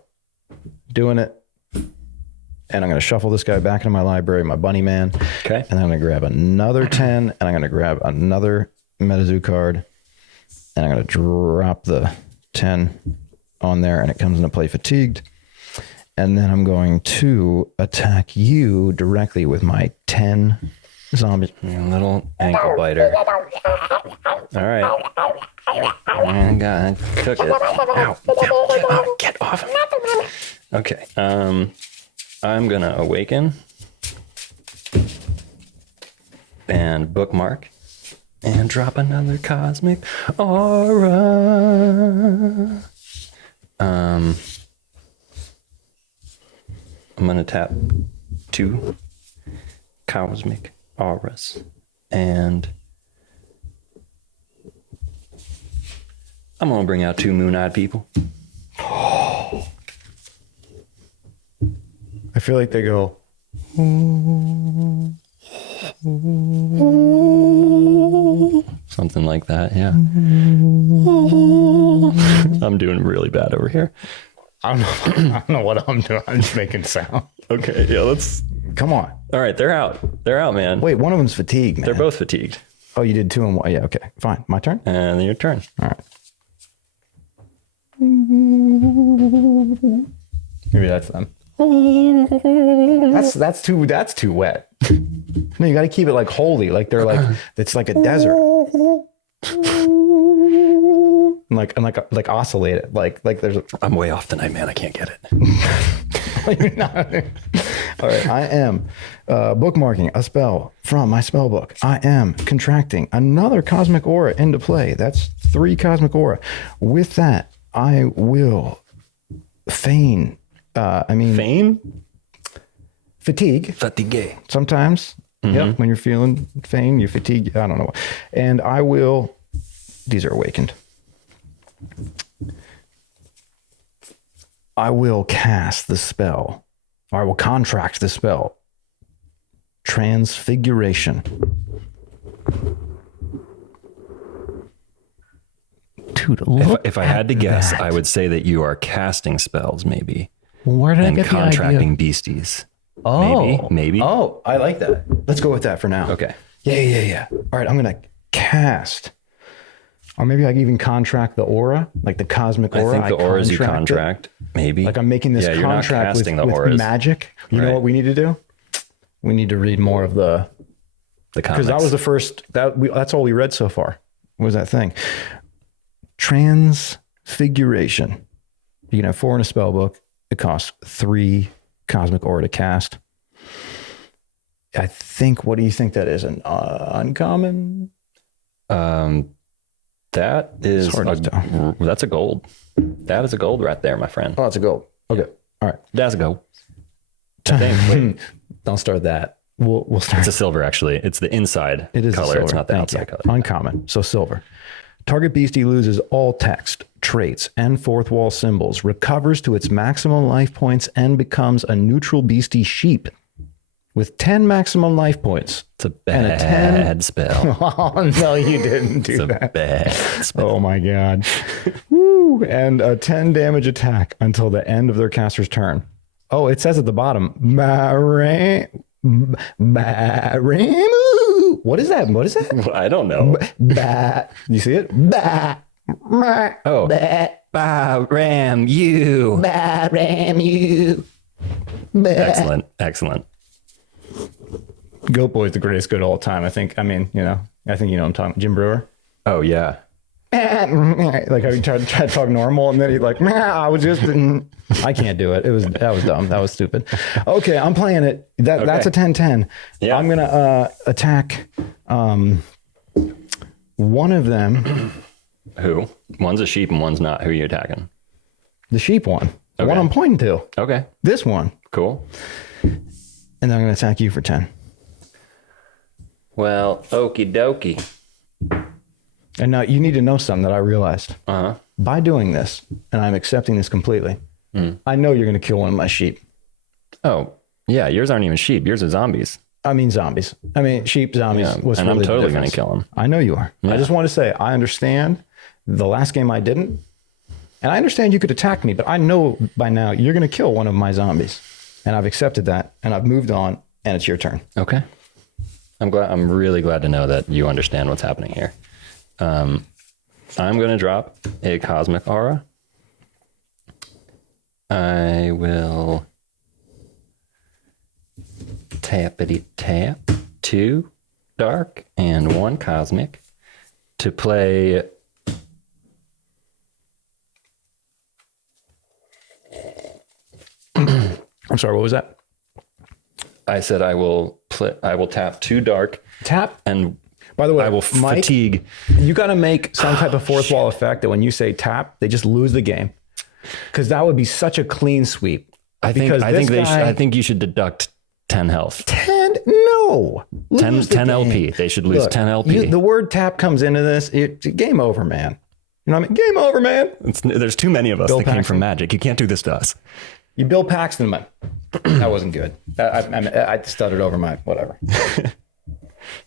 Doing it. And I'm going to shuffle this guy back into my library, my bunny man. Okay. And I'm going to grab another 10 and I'm going to grab another MetaZoo card. And I'm going to drop the 10 on there and it comes into play fatigued. And then I'm going to attack you directly with my 10 zombies. You little ankle biter. All right. Oh, God, I took it. Ow. Get off of me. Okay. I'm going to awaken and bookmark and drop another cosmic aura. I'm going to tap 2 cosmic auras and I'm going to bring out 2 moon-eyed people. I feel like they go. Something like that, yeah. I'm doing really bad over here. I don't know what I'm doing. I'm just making sound. Okay, yeah, let's... Come on. All right, they're out. They're out, man. Wait, one of them's fatigued, man. They're both fatigued. Oh, you did 2 and 1. Yeah, okay. Fine. My turn? And then your turn. All right. Maybe that's them. That's too wet. No, you got to keep it like holy, like they're like it's like a desert. like oscillate it, like there's. I'm way off tonight, man. I can't get it. You're not. All right, I am bookmarking a spell from my spell book. I am contracting another cosmic aura into play. That's 3 cosmic aura. With that, I will feign. Feign? Fatigue. Fatigue. Sometimes. Yep. When you're feeling feign, you fatigue. I don't know. And I will. These are awakened. I will cast the spell. Or I will contract the spell. Transfiguration. Dude, If I had to guess, I would say that you are casting spells, maybe. Where did I And get the idea? contracting beasties. Oh, Maybe. Oh, I like that. Let's go with that for now. Okay. Yeah. All right, I'm gonna cast, or maybe I can even contract the aura, like the cosmic aura. I think the auras you contract it. contract, maybe. Like I'm making this you're not contract casting with the auras. magic. You know Right. what we need to do? We need to read more of the comics. because that was the first that's all we read so far. Was that thing? Transfiguration. You can have 4 in a spell book. It costs 3 cosmic aura to cast. I think. What do you think that is? An uncommon? That is hard to tell. that's a gold. That is a gold right there, my friend. Oh, it's a gold. Okay. All right. That's a gold. I think. Wait, Don't start that. We'll start. it's a silver, actually. It's the inside It is color. silver. It's not the Thank outside you. color. Uncommon. So silver. Target beastie loses all text, traits, and fourth wall symbols, recovers to its maximum life points, and becomes a neutral beastie sheep with 10 maximum life points. It's a And a bad 10. spell. Oh, no, you didn't do It's a that. bad spell. Oh my God. Woo. And a 10 damage attack until the end of their caster's turn. Oh, it says at the bottom, what is that? What is that? I don't know. You see it? Oh. Ram you. Excellent. Goat Boy's the greatest good of all time. I think you know what I'm talking about. Jim Brewer. Oh yeah. Like I tried to talk normal, and then he's like, I was just, I can't do it. That was dumb. That was stupid. Okay, I'm playing it. That's a 10-10. Yeah. I'm gonna attack one of them. Who? One's a sheep and one's not. Who are you attacking? The sheep one. The Okay. one I'm pointing to. Okay. This one. Cool. And then I'm gonna attack you for 10. Well, okie dokie. And now you need to know something that I realized. Uh-huh. By doing this, and I'm accepting this completely, I know you're gonna kill one of my sheep. Oh, yeah. Yours aren't even sheep. Yours are zombies. I mean zombies. I mean sheep, zombies. Yeah, What's and I'm really the totally going difference? to kill them. I know you are. Yeah. I just want to say, I understand the last game I didn't. And I understand you could attack me, but I know by now you're going to kill one of my zombies. And I've accepted that, and I've moved on, and it's your turn. Okay. I'm really glad to know that you understand what's happening here. I'm going to drop a cosmic aura. I will tappity tap 2 dark and 1 cosmic to play I'm sorry, what was that? I said I will tap 2 dark Tap. and By the way, I will Mike, fatigue. you got to make some type of fourth wall effect that when you say tap, they just lose the game. Because that would be such a clean sweep. I think Guy, I think you should deduct 10 health. 10? No. 10 Lose the game. LP. They should lose Look, 10 LP. the word tap comes into this. It's game over, man. You know what I mean? Game over, man. There's too many of us Bill that came Paxton. from Magic. You can't do this to us. You Bill Paxton, man. That wasn't good. I stuttered over my whatever.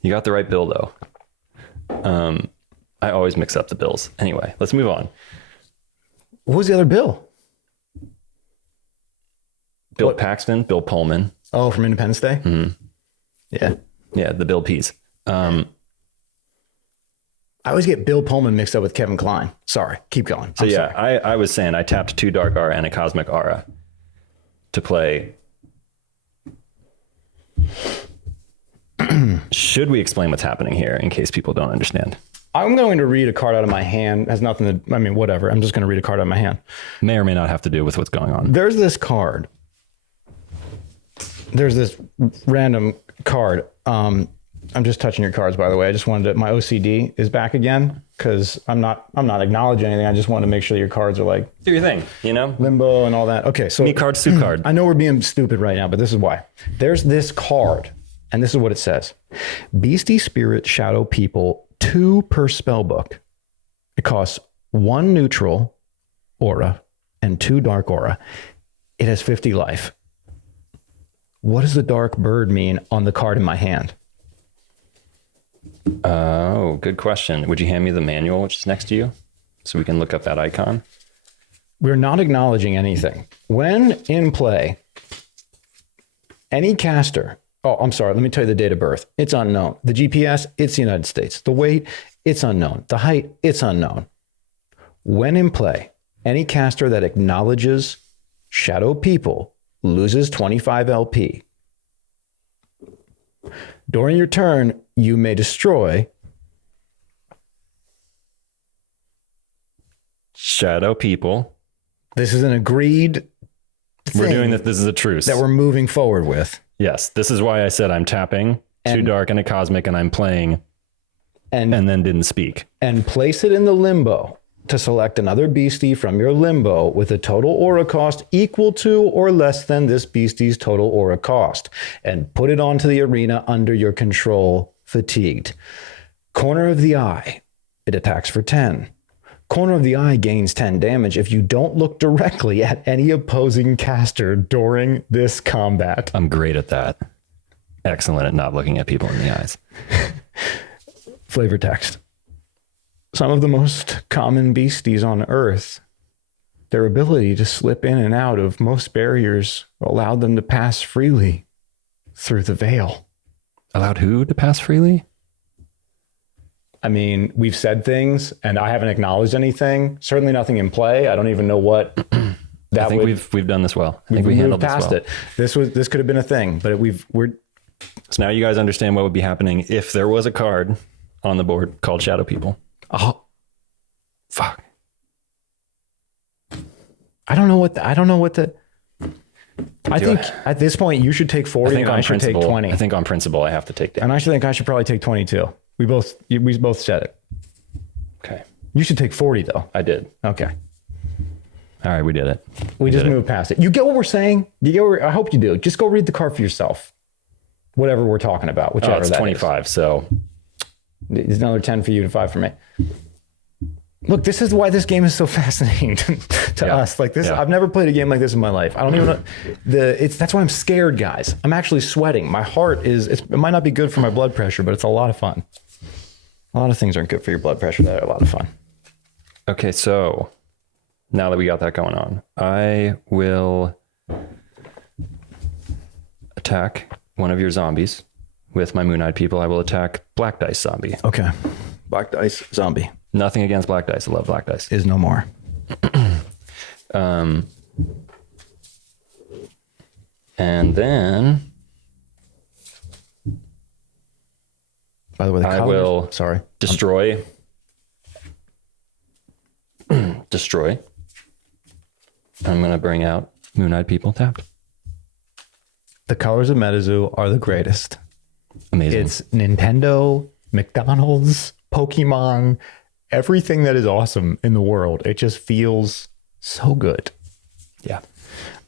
You got the right bill, though. I always mix up the bills. Anyway, let's move on. What was the other Bill? Bill Paxton, Bill Pullman. Oh, from Independence Day? Mm-hmm. Yeah. Yeah, the Bill P's. I always get Bill Pullman mixed up with Kevin Kline. Sorry. Keep going. So yeah, I was saying I tapped 2 dark aura and a cosmic aura to play. Should we explain what's happening here in case people don't understand? I'm going to read a card out of my hand. It has nothing to, I mean, whatever. I'm just going to read a card out of my hand. May or may not have to do with what's going on. There's this card. There's this random card. I'm just touching your cards, by the way. I just wanted to, my OCD is back again because I'm not acknowledging anything. I just wanted to make sure that your cards are like Do your thing, you know? limbo and all that. Okay, so Me card, Sue card. I know we're being stupid right now, but this is why. There's this card, and this is what it says. Beastie Spirit Shadow People, 2 per spell book. It costs 1 neutral aura and 2 dark aura. It has 50 life. What does the dark bird mean on the card in my hand? Oh, good question. Would you hand me the manual, which is next to you, so we can look up that icon? We're not acknowledging anything. When in play, any caster, oh, I'm sorry, let me tell you the date of birth. It's unknown. The GPS, it's the United States. The weight, it's unknown. The height, it's unknown. When in play, any caster that acknowledges shadow people loses 25 LP. During your turn, you may destroy Shadow people. This is an agreed thing We're doing this. This is a truce. that we're moving forward with. Yes, this is why I said I'm tapping 2 And- dark and a cosmic, and I'm playing, And and then didn't speak. and place it in the limbo to select another beastie from your limbo with a total aura cost equal to or less than this beastie's total aura cost, and put it onto the arena under your control, fatigued. Corner of the eye, it attacks for 10. Corner of the eye gains 10 damage if you don't look directly at any opposing caster during this combat. I'm great at that. Excellent at not looking at people in the eyes. Flavor text. Some of the most common beasties on Earth, their ability to slip in and out of most barriers allowed them to pass freely through the veil. Allowed who to pass freely? I mean, we've said things and I haven't acknowledged anything. Certainly nothing in play. I don't even know what that I think would. we've done this well. I think we moved handled past this well. it. This could have been a thing, but we're So now you guys understand what would be happening if there was a card on the board called Shadow People. Oh, fuck. I don't know what the. I think at this point you should take 40 and I should take 20. I think on principle I have to take damage. And I should probably take 22. We both said it. Okay. You should take 40 though. I did. Okay. All right, we did it. We just moved past it. You get what we're saying? I hope you do. Just go read the card for yourself. Whatever we're talking about, whichever it's that 25, is. so There's another 10 for you and 5 for me. Look, this is why this game is so fascinating to us. Like this, I've never played a game like this in my life. I don't even know that's why I'm scared, guys. I'm actually sweating. My heart it might not be good for my blood pressure, but it's a lot of fun. A lot of things aren't good for your blood pressure that are a lot of fun. Okay, so now that we got that going on, I will attack one of your zombies with my Moon-Eyed people. I will attack Black Dice zombie. Okay. Black Dice zombie. Nothing against Black Dice. I love Black Dice. Is no more. And then by the way, I will destroy. Destroy. I'm going to bring out Moon-Eyed people tapped. The colors of MetaZoo are the greatest. Amazing. It's Nintendo, McDonald's, Pokemon, everything that is awesome in the world. It just feels so good. Yeah.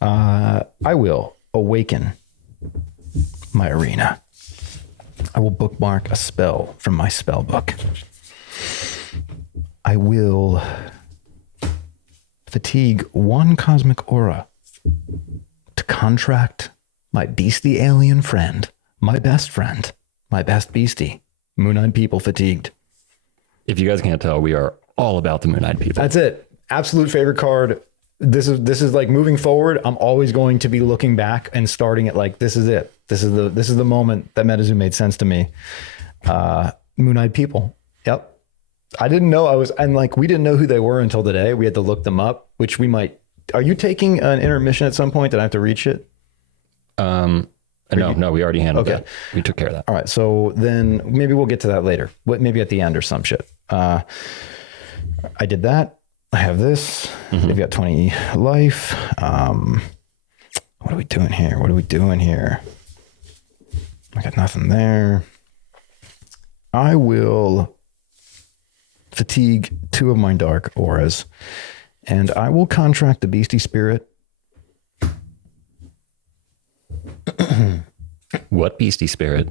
I will awaken my arena. I will bookmark a spell from my spell book. I will fatigue 1 cosmic aura to contract my beastie alien friend, my best beastie, Moon-Eyed people fatigued. If you guys can't tell, we are all about the Moon-Eyed people. That's it. Absolute favorite card. This is like moving forward. I'm always going to be looking back and starting at like, this is it. This is the moment that MetaZoo made sense to me. Moon-Eyed people. Yep. I didn't know we didn't know who they were until today. We had to look them up, which we might. Are you taking an intermission at some point? Did I have to reach it? No, we already handled that. We took care of that. All right. So then maybe we'll get to that later. Maybe at the end or some shit. I did that. I have this. They've got 20 life. What are we doing here? I got nothing there. I will fatigue 2 of my dark auras, and I will contract the beastie spirit. What beastie spirit?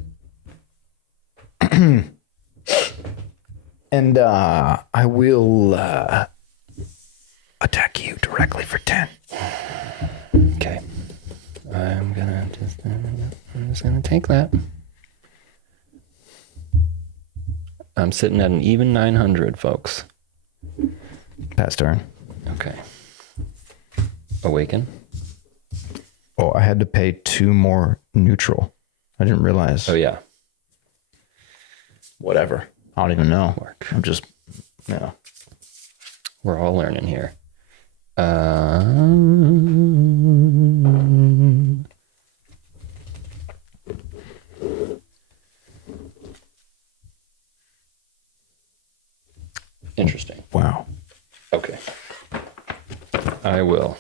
And I will attack you directly for 10. Okay. I'm just gonna take that. I'm sitting at an even 900, folks. Pass turn. Okay. Awaken. Oh, I had to pay 2 more neutral. I didn't realize. Oh yeah. Whatever. I don't even know. I'm just, yeah. We're all learning here. Interesting. Wow. Okay. I will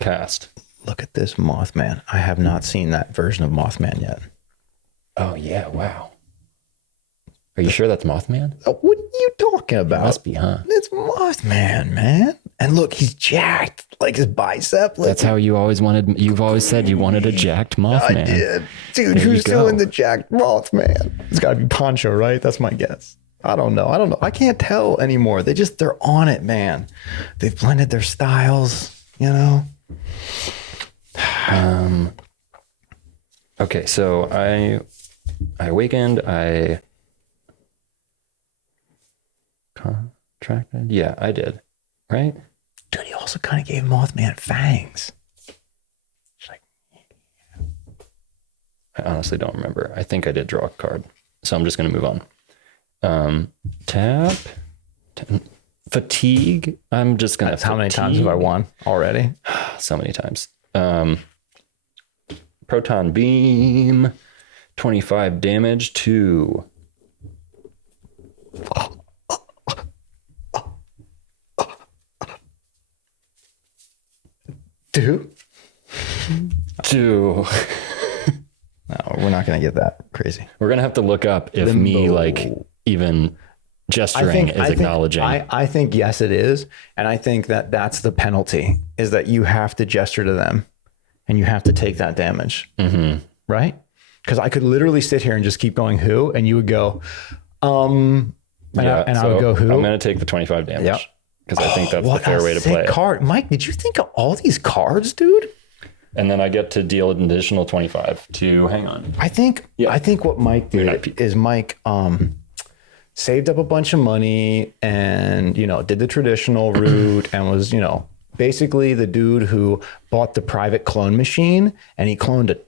cast. Look at this Mothman. I have not seen that version of Mothman yet. Oh yeah, wow. Are you sure that's Mothman? What are you talking about? Must be, huh? It's Mothman, man. And look, he's jacked. Like his bicep. That's how you always wanted. You've always said you wanted a jacked Mothman. I did. Dude, who's doing the jacked Mothman? It's got to be Poncho, right? That's my guess. I don't know. I can't tell anymore. They're on it, man. They've blended their styles, you know? Okay, so I awakened. I contracted. Yeah, I did. Right? Dude, he also kind of gave Mothman fangs. It's like, I honestly don't remember. I think I did draw a card. So I'm just going to move on. Tap. Fatigue. I'm just going to. How many times have I won already? So many times. Proton beam. 25 damage to Two? Two. No, we're not going to get that crazy. We're going to have to look up if Limbo. me like even gesturing is acknowledging. I think yes, it is. And I think that that's the penalty, is that you have to gesture to them and you have to take that damage. Mm-hmm. Right? Because I could literally sit here and just keep going who, and you would go, I would go who. I'm going to take the 25 damage. Yep. Because I think that's the fair way to play it. Card. Mike, did you think of all these cards, dude? And then I get to deal an additional 25 to hang on. I think what Mike did is Mike saved up a bunch of money and, did the traditional route and was, basically the dude who bought the private clone machine, and he cloned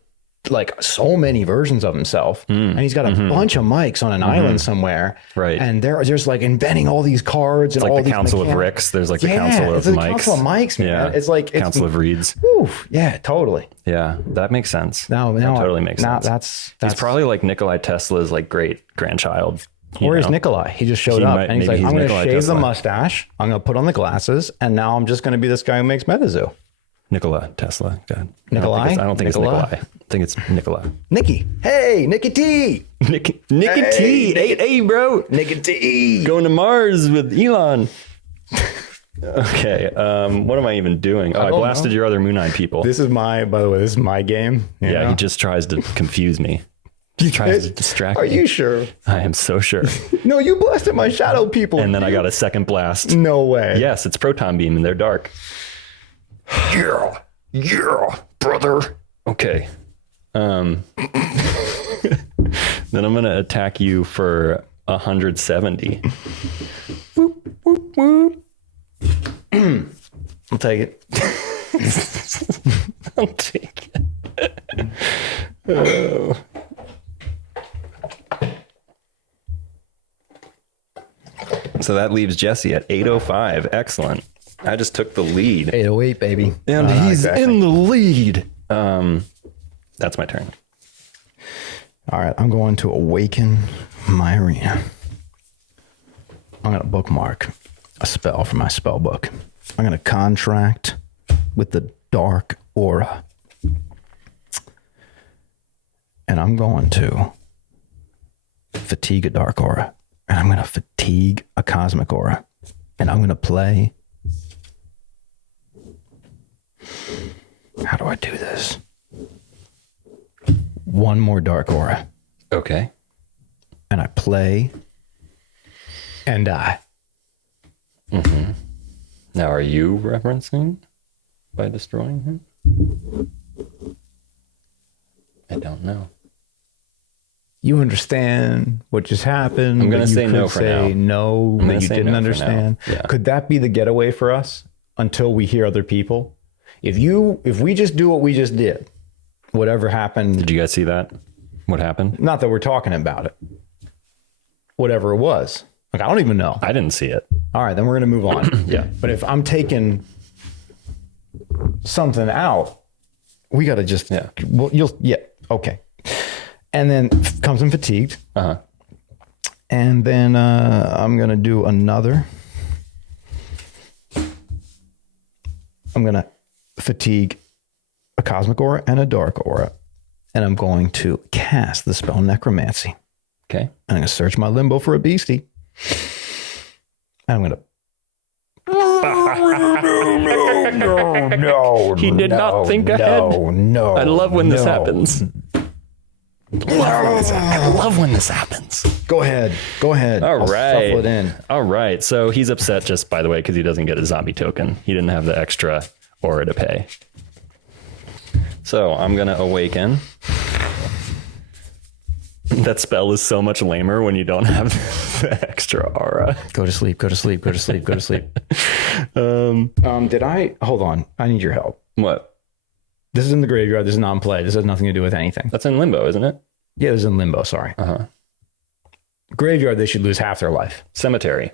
like so many versions of himself, and he's got a bunch of mics on an island somewhere, right? And they're just like inventing all these cards and like all the these Council of Ricks. There's like the Council of Mics. Council of Mics, man. Yeah, it's like Council of Reeds. Oof, yeah, totally. Yeah, that makes sense. That totally makes sense. That's he's probably like Nikolai Tesla's like great grandchild. Or is Nikolai? He just showed up and he's like, I'm going to shave the mustache. I'm going to put on the glasses, and now I'm just going to be this guy who makes MetaZoo. Nikola Tesla. God. Nikolai? I don't think it's Nikolai. I think it's Nikolai. Nicky. Hey, Nicky T. Nicky T. Hey, bro. Nicky T. Going to Mars with Elon. Okay. What am I even doing? I blasted your other Moon Eye people. By the way, this is my game. Yeah, he just tries to confuse me. He tries to distract me. Are you sure? I am so sure. No, you blasted my shadow people. And then I got a second blast. No way. Yes, it's proton beam and they're dark. Yeah, brother. Okay. Then I'm gonna attack you for 170. Whoop, whoop, whoop. I'll take it. I'll take it. Oh. So that leaves Jesse at 805. Excellent. I just took the lead. 808, baby. And he's in the lead. That's my turn. All right, I'm going to awaken my arena. I'm going to bookmark a spell from my spell book. I'm going to contract with the dark aura. And I'm going to fatigue a dark aura. And I'm going to fatigue a cosmic aura. And I'm going to play. How do I do this? One more dark aura. Okay. And I play and die. Mm-hmm. Now, are you referencing by destroying him? I don't know. You understand what just happened. I'm going to say no for now. No, that you didn't understand. Yeah. Could that be the getaway for us until we hear other people? If we just do what we just did, whatever happened. Did you guys see that? What happened? Not that we're talking about it. Whatever it was. Like, I don't even know. I didn't see it. All right, then we're going to move on. Yeah. But if I'm taking something out, we got to just, okay. And then comes in fatigued. Uh-huh. And then I'm going to do another. I'm going to fatigue a cosmic aura and a dark aura. And I'm going to cast the spell Necromancy. Okay. And I'm going to search my limbo for a beastie. And I'm going to. No. He did not think ahead. No. I love when this happens. I love when this happens. Go ahead. All right. I'll shuffle it in. All right. So he's upset just, by the way, because he doesn't get a zombie token. He didn't have the extra aura to pay. So I'm going to awaken. That spell is so much lamer when you don't have the extra aura. Go to sleep. Hold on. I need your help. What? This is in the graveyard. This is not in play. This has nothing to do with anything. That's in limbo, isn't it? Yeah, this is in limbo. Sorry. Uh-huh. Graveyard, they should lose half their life. Cemetery.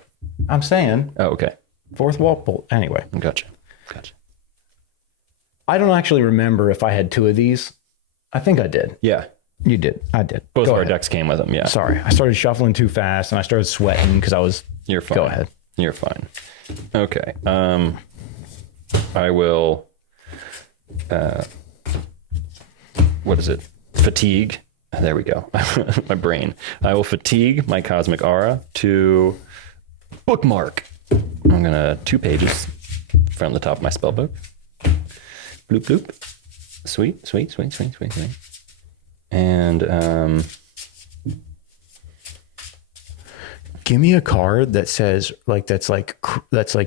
I'm saying. Oh, okay. Fourth wall pull. Anyway. Gotcha. I don't actually remember if I had two of these. I think I did. Yeah. You did. I did. Both Go of our ahead. decks came with them, yeah. Sorry. I started shuffling too fast and I started sweating because I was... You're fine. Go ahead. You're fine. Okay. I will what is it? Fatigue. There we go. My brain. I will fatigue my cosmic aura to bookmark. I'm gonna 2 pages from the top of my spell book. Bloop bloop. Sweet, sweet, sweet, sweet, sweet, sweet. And give me a card that says that's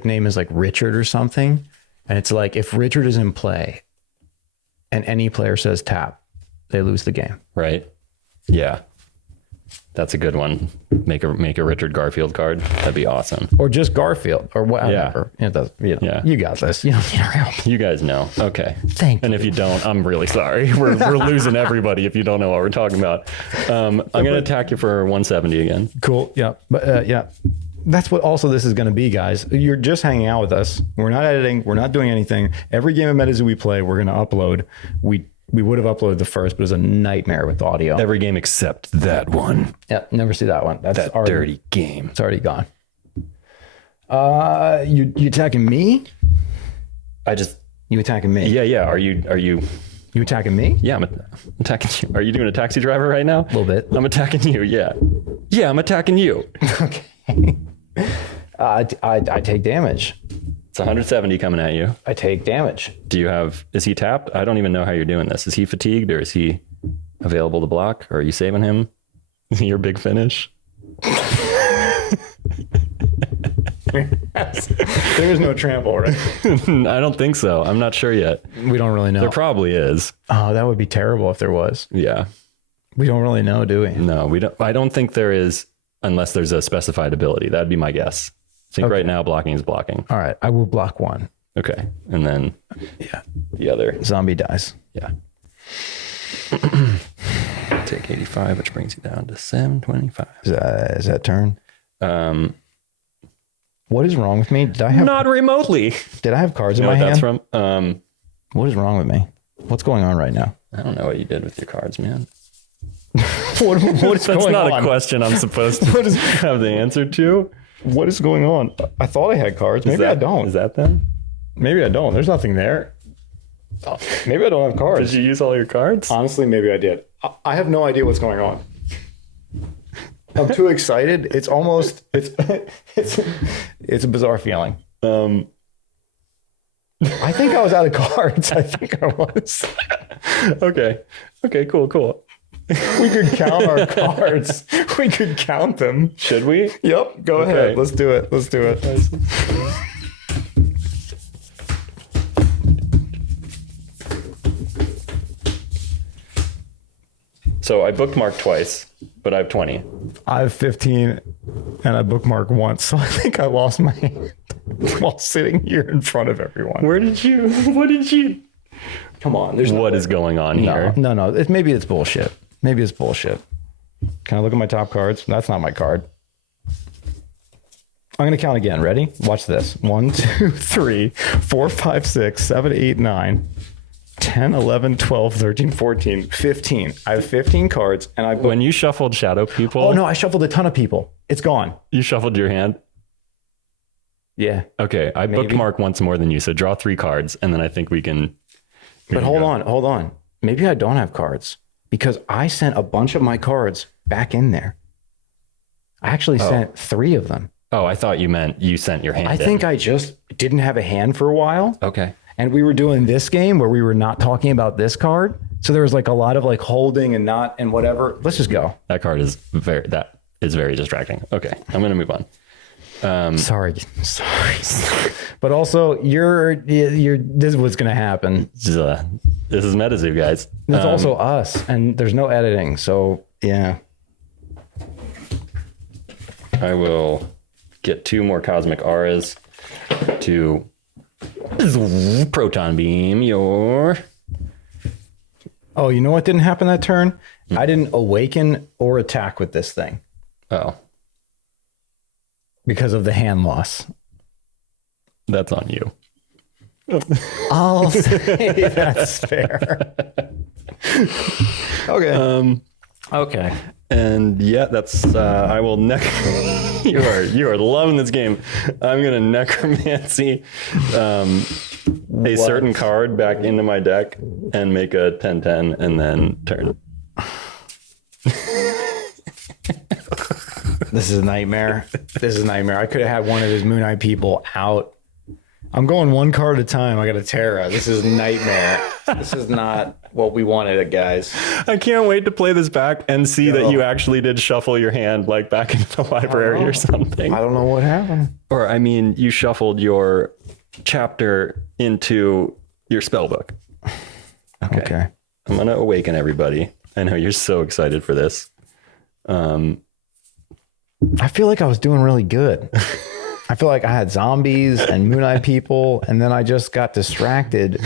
name is like Richard or something, and it's like if Richard is in play, and any player says tap, they lose the game. right. Yeah. That's a good one. Make a Richard Garfield card. That'd be awesome. Or just Garfield or whatever. Yeah. Yeah. You got this. You don't need our help. You guys know. Okay. Thank And you. if you don't, I'm really sorry. We're losing everybody if you don't know what we're talking about. I'm going to attack you for 170 again. Cool. Yeah. But yeah. That's what also this is going to be, guys. You're just hanging out with us. We're not editing. We're not doing anything. Every game of MetaZoo we play, we're going to upload. We would have uploaded the first, but it was a nightmare with the audio. Every game except that one. Yeah, never see that one. That's That already, dirty game. It's already gone. You attacking me? You attacking me? Yeah. Are you? You attacking me? Yeah, I'm attacking you. Are you doing a taxi driver right now? A little bit. I'm attacking you. Yeah. Yeah, I'm attacking you. Okay. I take damage. It's 170 coming at you. I take damage. Is he tapped? I don't even know how you're doing this. Is he fatigued or is he available to block? Or are you saving him? Your big finish? There's no trample, right? I don't think so. I'm not sure yet. We don't really know. There probably is. Oh, that would be terrible if there was. Yeah. We don't really know, do we? No, we don't. I don't think there is unless there's a specified ability. That'd be my guess. I think right now blocking is blocking. All right. I will block one. Okay. And then the other. Zombie dies. Yeah. Take 85, which brings you down to 725. Is that turn? What is wrong with me? Not remotely. Did I have cards You in know my what that's hand? from? What is wrong with me? What's going on right now? I don't know what you did with your cards, man. What is That's going not on? a question I'm supposed to have the answer to. What is going on? I thought I had cards. Maybe I don't. Is that them? Maybe I don't. There's nothing there. Maybe I don't have cards. Did you use all your cards? Honestly, maybe I did. I have no idea what's going on. I'm too excited. It's almost it's a bizarre feeling. I think I was out of cards. I think I was. Okay, cool. We could count our cards. We could count them. Should we? Yep. Go ahead. Let's do it. So I bookmarked twice, but I have 20. I have 15 and I bookmarked once, so I think I lost my hand while sitting here in front of everyone. What did you? Come on. What is going on here? No. Maybe it's bullshit. Can I look at my top cards? That's not my card. I'm going to count again. Ready? Watch this. 1, 2, 3, 4, 5, 6, 7, 8, 9, 10, 11, 12, 13, 14, 15. I have 15 cards and When you shuffled Shadow People, Oh no, I shuffled a ton of people. It's gone. you shuffled your hand. Yeah. Okay, I bookmark once more than you, so draw 3 cards, and then I think we can. But hold on. Maybe I don't have cards because I sent a bunch of my cards back in there. I actually sent 3 of them. Oh, I thought you meant you sent your hand. I think I just didn't have a hand for a while. Okay. And we were doing this game where we were not talking about this card. So there was like a lot of like holding and not and whatever. Let's just go. That card is very distracting. Okay, I'm gonna move on. Sorry. But also you're this is what's going to happen. This is MetaZoo, guys. It's also us and there's no editing. So yeah. I will get 2 more cosmic auras to proton beam your. Oh, you know what didn't happen that turn? I didn't awaken or attack with this thing Oh, because of the hand loss. that's on you. I'll say that's fair. Okay. Okay. And yeah, that's I will you are loving this game. I'm gonna necromancy a certain card back into my deck and make a 10-10 and then turn. This is a nightmare. This is a nightmare. I could have had one of his Moon Eye people out. I'm going one card at a time. I got a Terra. This is a nightmare. This is not what we wanted, guys. I can't wait to play this back and see that you actually did shuffle your hand like back into the library or something. I don't know what happened. Or, I mean, you shuffled your chapter into your spell book. Okay. I'm going to awaken everybody. I know you're so excited for this. I feel like I was doing really good. I feel like I had zombies and Moon Eye people, and then I just got distracted.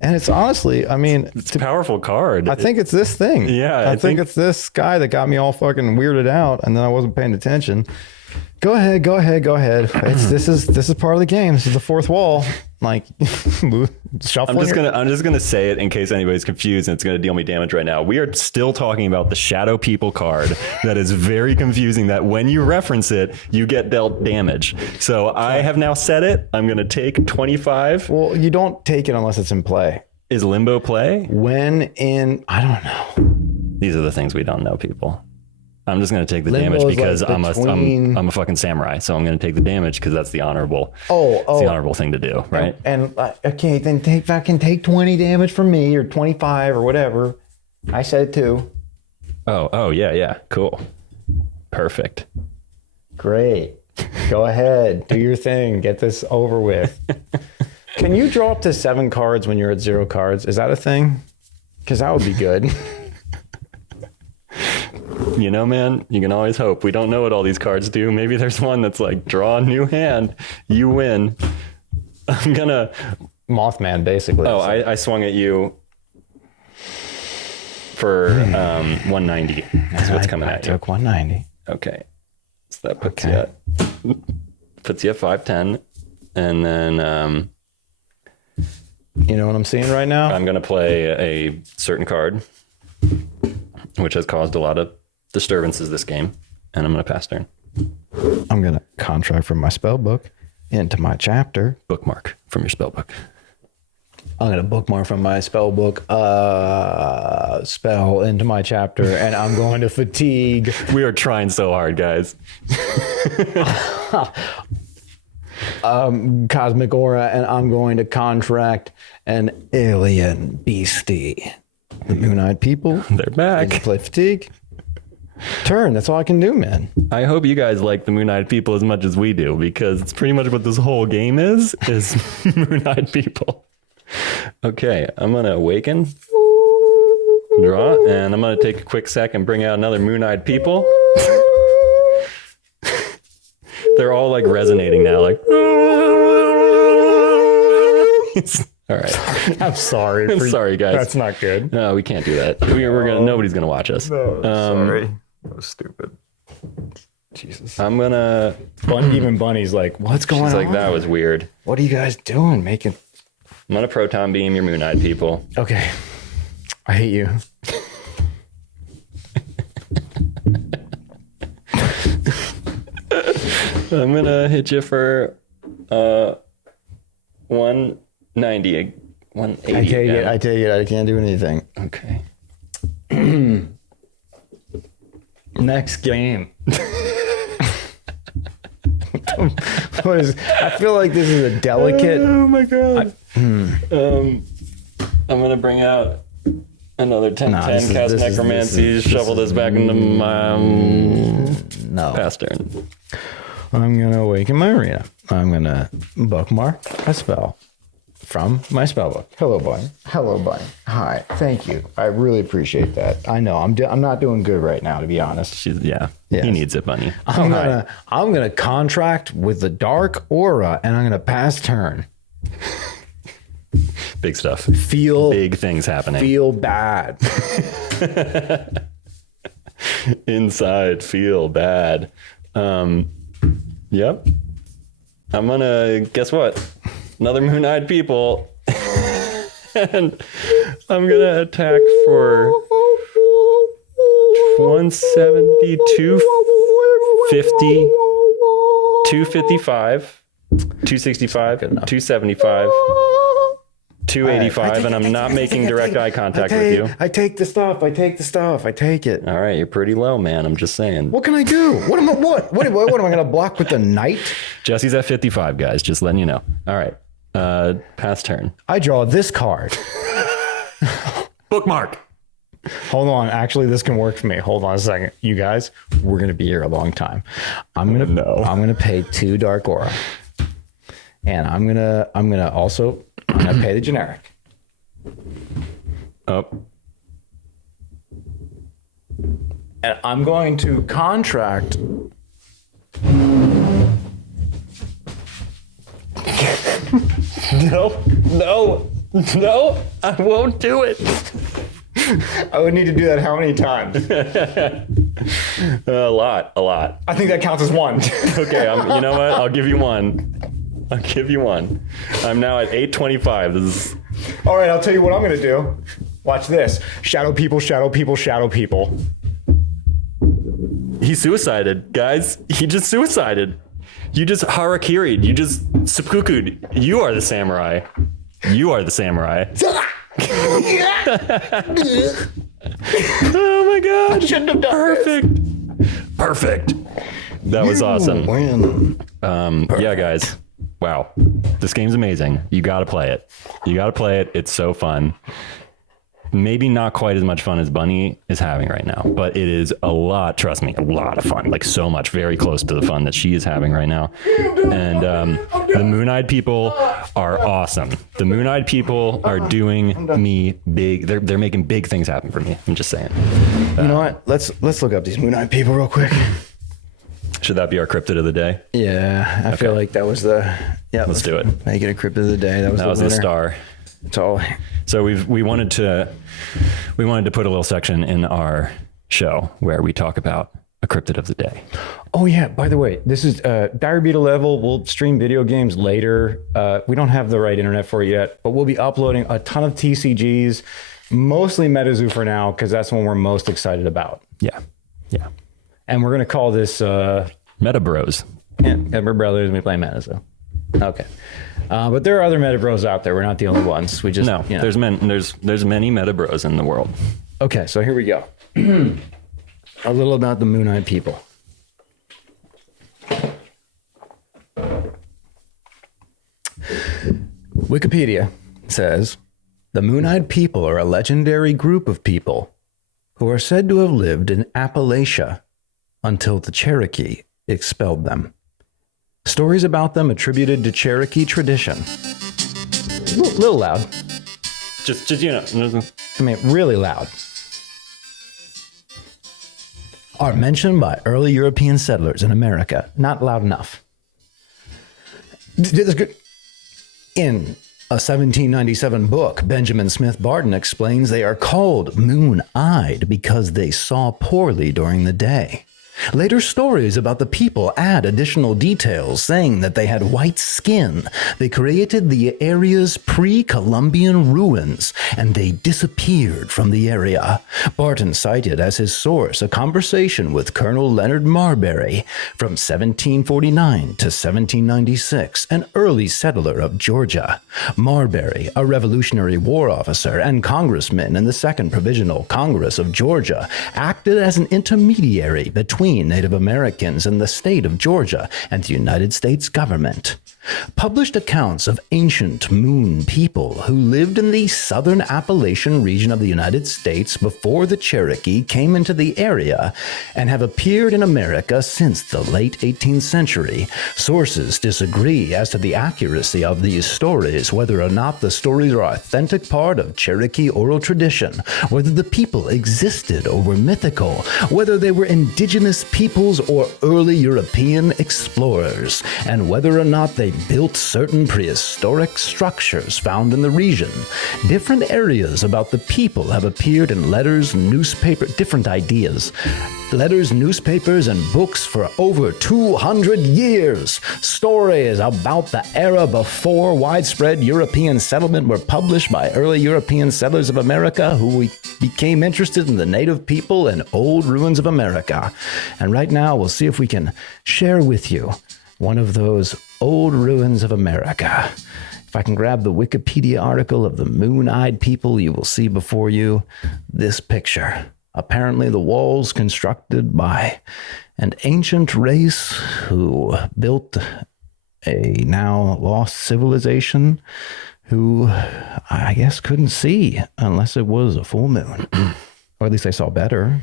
And it's honestly, I mean, it's a powerful card. I think it's this thing. Yeah. I think it's this guy that got me all fucking weirded out, and then I wasn't paying attention. Go ahead. This is part of the game. This is the fourth wall. Like, shuffling. I'm just gonna say it in case anybody's confused, and it's gonna deal me damage right now. We are still talking about the Shadow People card that is very confusing. That when you reference it, you get dealt damage. So I have now set it. I'm gonna take 25. Well, you don't take it unless it's in play. Is Limbo play? I don't know. These are the things we don't know, people. I'm just going to take the Limbo damage because like I'm a fucking samurai. So I'm going to take the damage because that's the honorable. It's the honorable thing to do, right? And okay, then take 20 damage from me, or 25 or whatever. I said it too. Oh yeah. Cool. Perfect. Great. Go ahead. Do your thing. Get this over with. Can you draw up to 7 cards when you're at 0 cards? Is that a thing? Because that would be good. You know, man, you can always hope. We don't know what all these cards do. Maybe there's one that's like, draw a new hand, you win. I'm gonna... Mothman, basically. Oh, I swung at you for 190. That's what's coming at you. I took 190. Okay. So that puts you at 510. And then... you know what I'm seeing right now? I'm going to play a certain card, which has caused a lot of disturbances this game, and I'm going to pass turn. I'm going to contract from my spell book into my chapter. Bookmark from your spell book. I'm going to bookmark from my spell book spell into my chapter, and I'm going to fatigue. We are trying so hard, guys. Cosmic aura, and I'm going to contract an alien beastie. The Moon-Eyed people. They're back. Play fatigue. Turn. That's all I can do, man. I hope you guys like the Moon-Eyed people as much as we do, because it's pretty much what this whole game is Moon-Eyed people. Okay, I'm going to awaken, draw, and I'm going to take a quick sec and bring out another Moon-Eyed people. They're all like resonating now, like. All right. I'm sorry. I'm sorry, guys. That's not good. No, we can't do that. Nobody's gonna watch us. No, sorry. That was stupid. Jesus. I'm gonna. Even Bunny's like, what's going on? She's like, that was weird. What are you guys doing? I'm gonna proton beam your Moon-Eyed people. Okay. I hate you. I'm gonna hit you for 190, 180. I take it. I can't do anything. Okay. Next game. I feel like this is a delicate. Oh my god. I'm gonna bring out another 10-10, cast necromancy, shuffle this back into my pass turn. I'm gonna awaken my arena. I'm gonna bookmark a spell from my spell book. Hello, Bunny. Hi. Thank you. I really appreciate that. I know I'm not doing good right now, to be honest. Yes. He needs it, Bunny. I'm gonna contract with the dark aura, and I'm gonna pass turn. Big stuff. Big things happening. Feel bad. Inside, feel bad. Yep. I'm gonna, guess what? Another Moon-Eyed people. And I'm gonna attack for 170, 250, 255. 265, 275, 285, and I'm not making direct eye contact with you. I take the stuff. I take it. All right, you're pretty low, man. I'm just saying. What can I do? What am I going to block with the knight? Jesse's at 55, guys. Just letting you know. All right. Pass turn. I draw this card. Bookmark. Hold on. Actually, this can work for me. Hold on a second. You guys, we're going to be here a long time. I'm going to pay 2 dark aura. And I'm going to pay the generic. Oh. And I'm going to contract. No, I won't do it. I would need to do that how many times? A lot. I think that counts as 1. Okay, you know what? I'll give you 1. I'm now at 825. This is... All right, I'll tell you what I'm going to do. Watch this. Shadow people. He suicided, guys. He just suicided. You just harakiri'd. You just seppuku'd. You are the samurai. Oh my God. I shouldn't have done Perfect. That was awesome. Win. Yeah, guys. Wow. This game's amazing. You got to play it. It's so fun. Maybe not quite as much fun as Bunny is having right now, but it is a lot, trust me, a lot of fun. Like so much, very close to the fun that she is having right now. And the Moon-Eyed people are awesome. The Moon-Eyed people are doing me big. They're making big things happen for me. I'm just saying. You know what? Let's look up these Moon-Eyed people real quick. Should that be our cryptid of the day? Yeah, I feel like that was Let's do it. Make it a cryptid of the day. That was the star. It's all. So we wanted to put a little section in our show where we talk about a cryptid of the day. Oh yeah, by the way, this is Dire Beta level. We'll stream video games later. We don't have the right internet for it yet, but we'll be uploading a ton of TCGs, mostly MetaZoo for now, because that's one we're most excited about. Yeah. And we're gonna call this Meta Bros. Yeah, we're brothers and we play MetaZoo. Okay. But there are other Meta Bros out there. We're not the only ones. We just there's many Meta Bros in the world. Okay, so here we go. A little about the Moon-Eyed people. Wikipedia says, the Moon-Eyed people are a legendary group of people who are said to have lived in Appalachia until the Cherokee expelled them. Stories about them attributed to Cherokee tradition. A little loud. Just I mean, really loud. Are mentioned by early European settlers in America. Not loud enough. In a 1797 book, Benjamin Smith Barton explains they are called moon-eyed because they saw poorly during the day. Later stories about the people add additional details, saying that they had white skin. They created the area's pre-Columbian ruins, and they disappeared from the area. Barton cited as his source a conversation with Colonel Leonard Marbury from 1749 to 1796, an early settler of Georgia. Marbury, a Revolutionary War officer and congressman in the Second Provisional Congress of Georgia, acted as an intermediary between Native Americans in the state of Georgia and the United States government. Published accounts of ancient moon people who lived in the southern Appalachian region of the United States before the Cherokee came into the area and have appeared in America since the late 18th century. Sources disagree as to the accuracy of these stories, whether or not the stories are authentic part of Cherokee oral tradition, whether the people existed or were mythical, whether they were indigenous peoples or early European explorers, and whether or not they built certain prehistoric structures found in the region. Different areas about the people have appeared in letters, different ideas. Letters, newspapers, and books for over 200 years. Stories about the era before widespread European settlement were published by early European settlers of America who became interested in the native people and old ruins of America. And right now, we'll see if we can share with you one of those Old Ruins of America. If I can grab the Wikipedia article of the moon-eyed people, you will see before you this picture. Apparently the walls constructed by an ancient race who built a now lost civilization who I guess couldn't see unless it was a full moon. Or at least they saw better.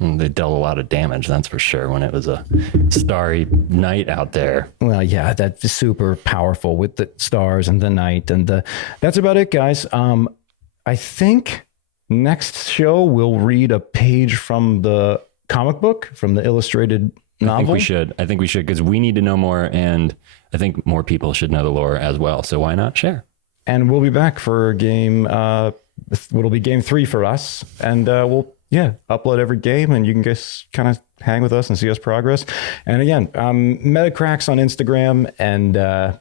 They dealt a lot of damage, that's for sure, when it was a starry night out there. Well, yeah, that's super powerful with the stars and the night. And that's about it, guys. I think next show we'll read a page from the comic book, from the illustrated novel. I think we should, because we need to know more, and I think more people should know the lore as well. So why not share? And we'll be back for game, what'll be game 3 for us. And we'll upload every game, and you can just kind of hang with us and see us progress. And again, MetaCrax on Instagram and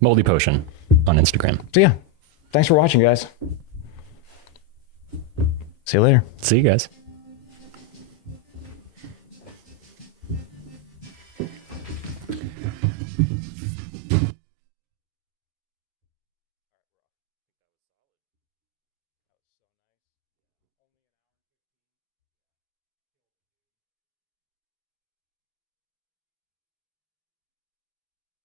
Moldy Potion on Instagram. So yeah, thanks for watching, guys. See you later. See you guys.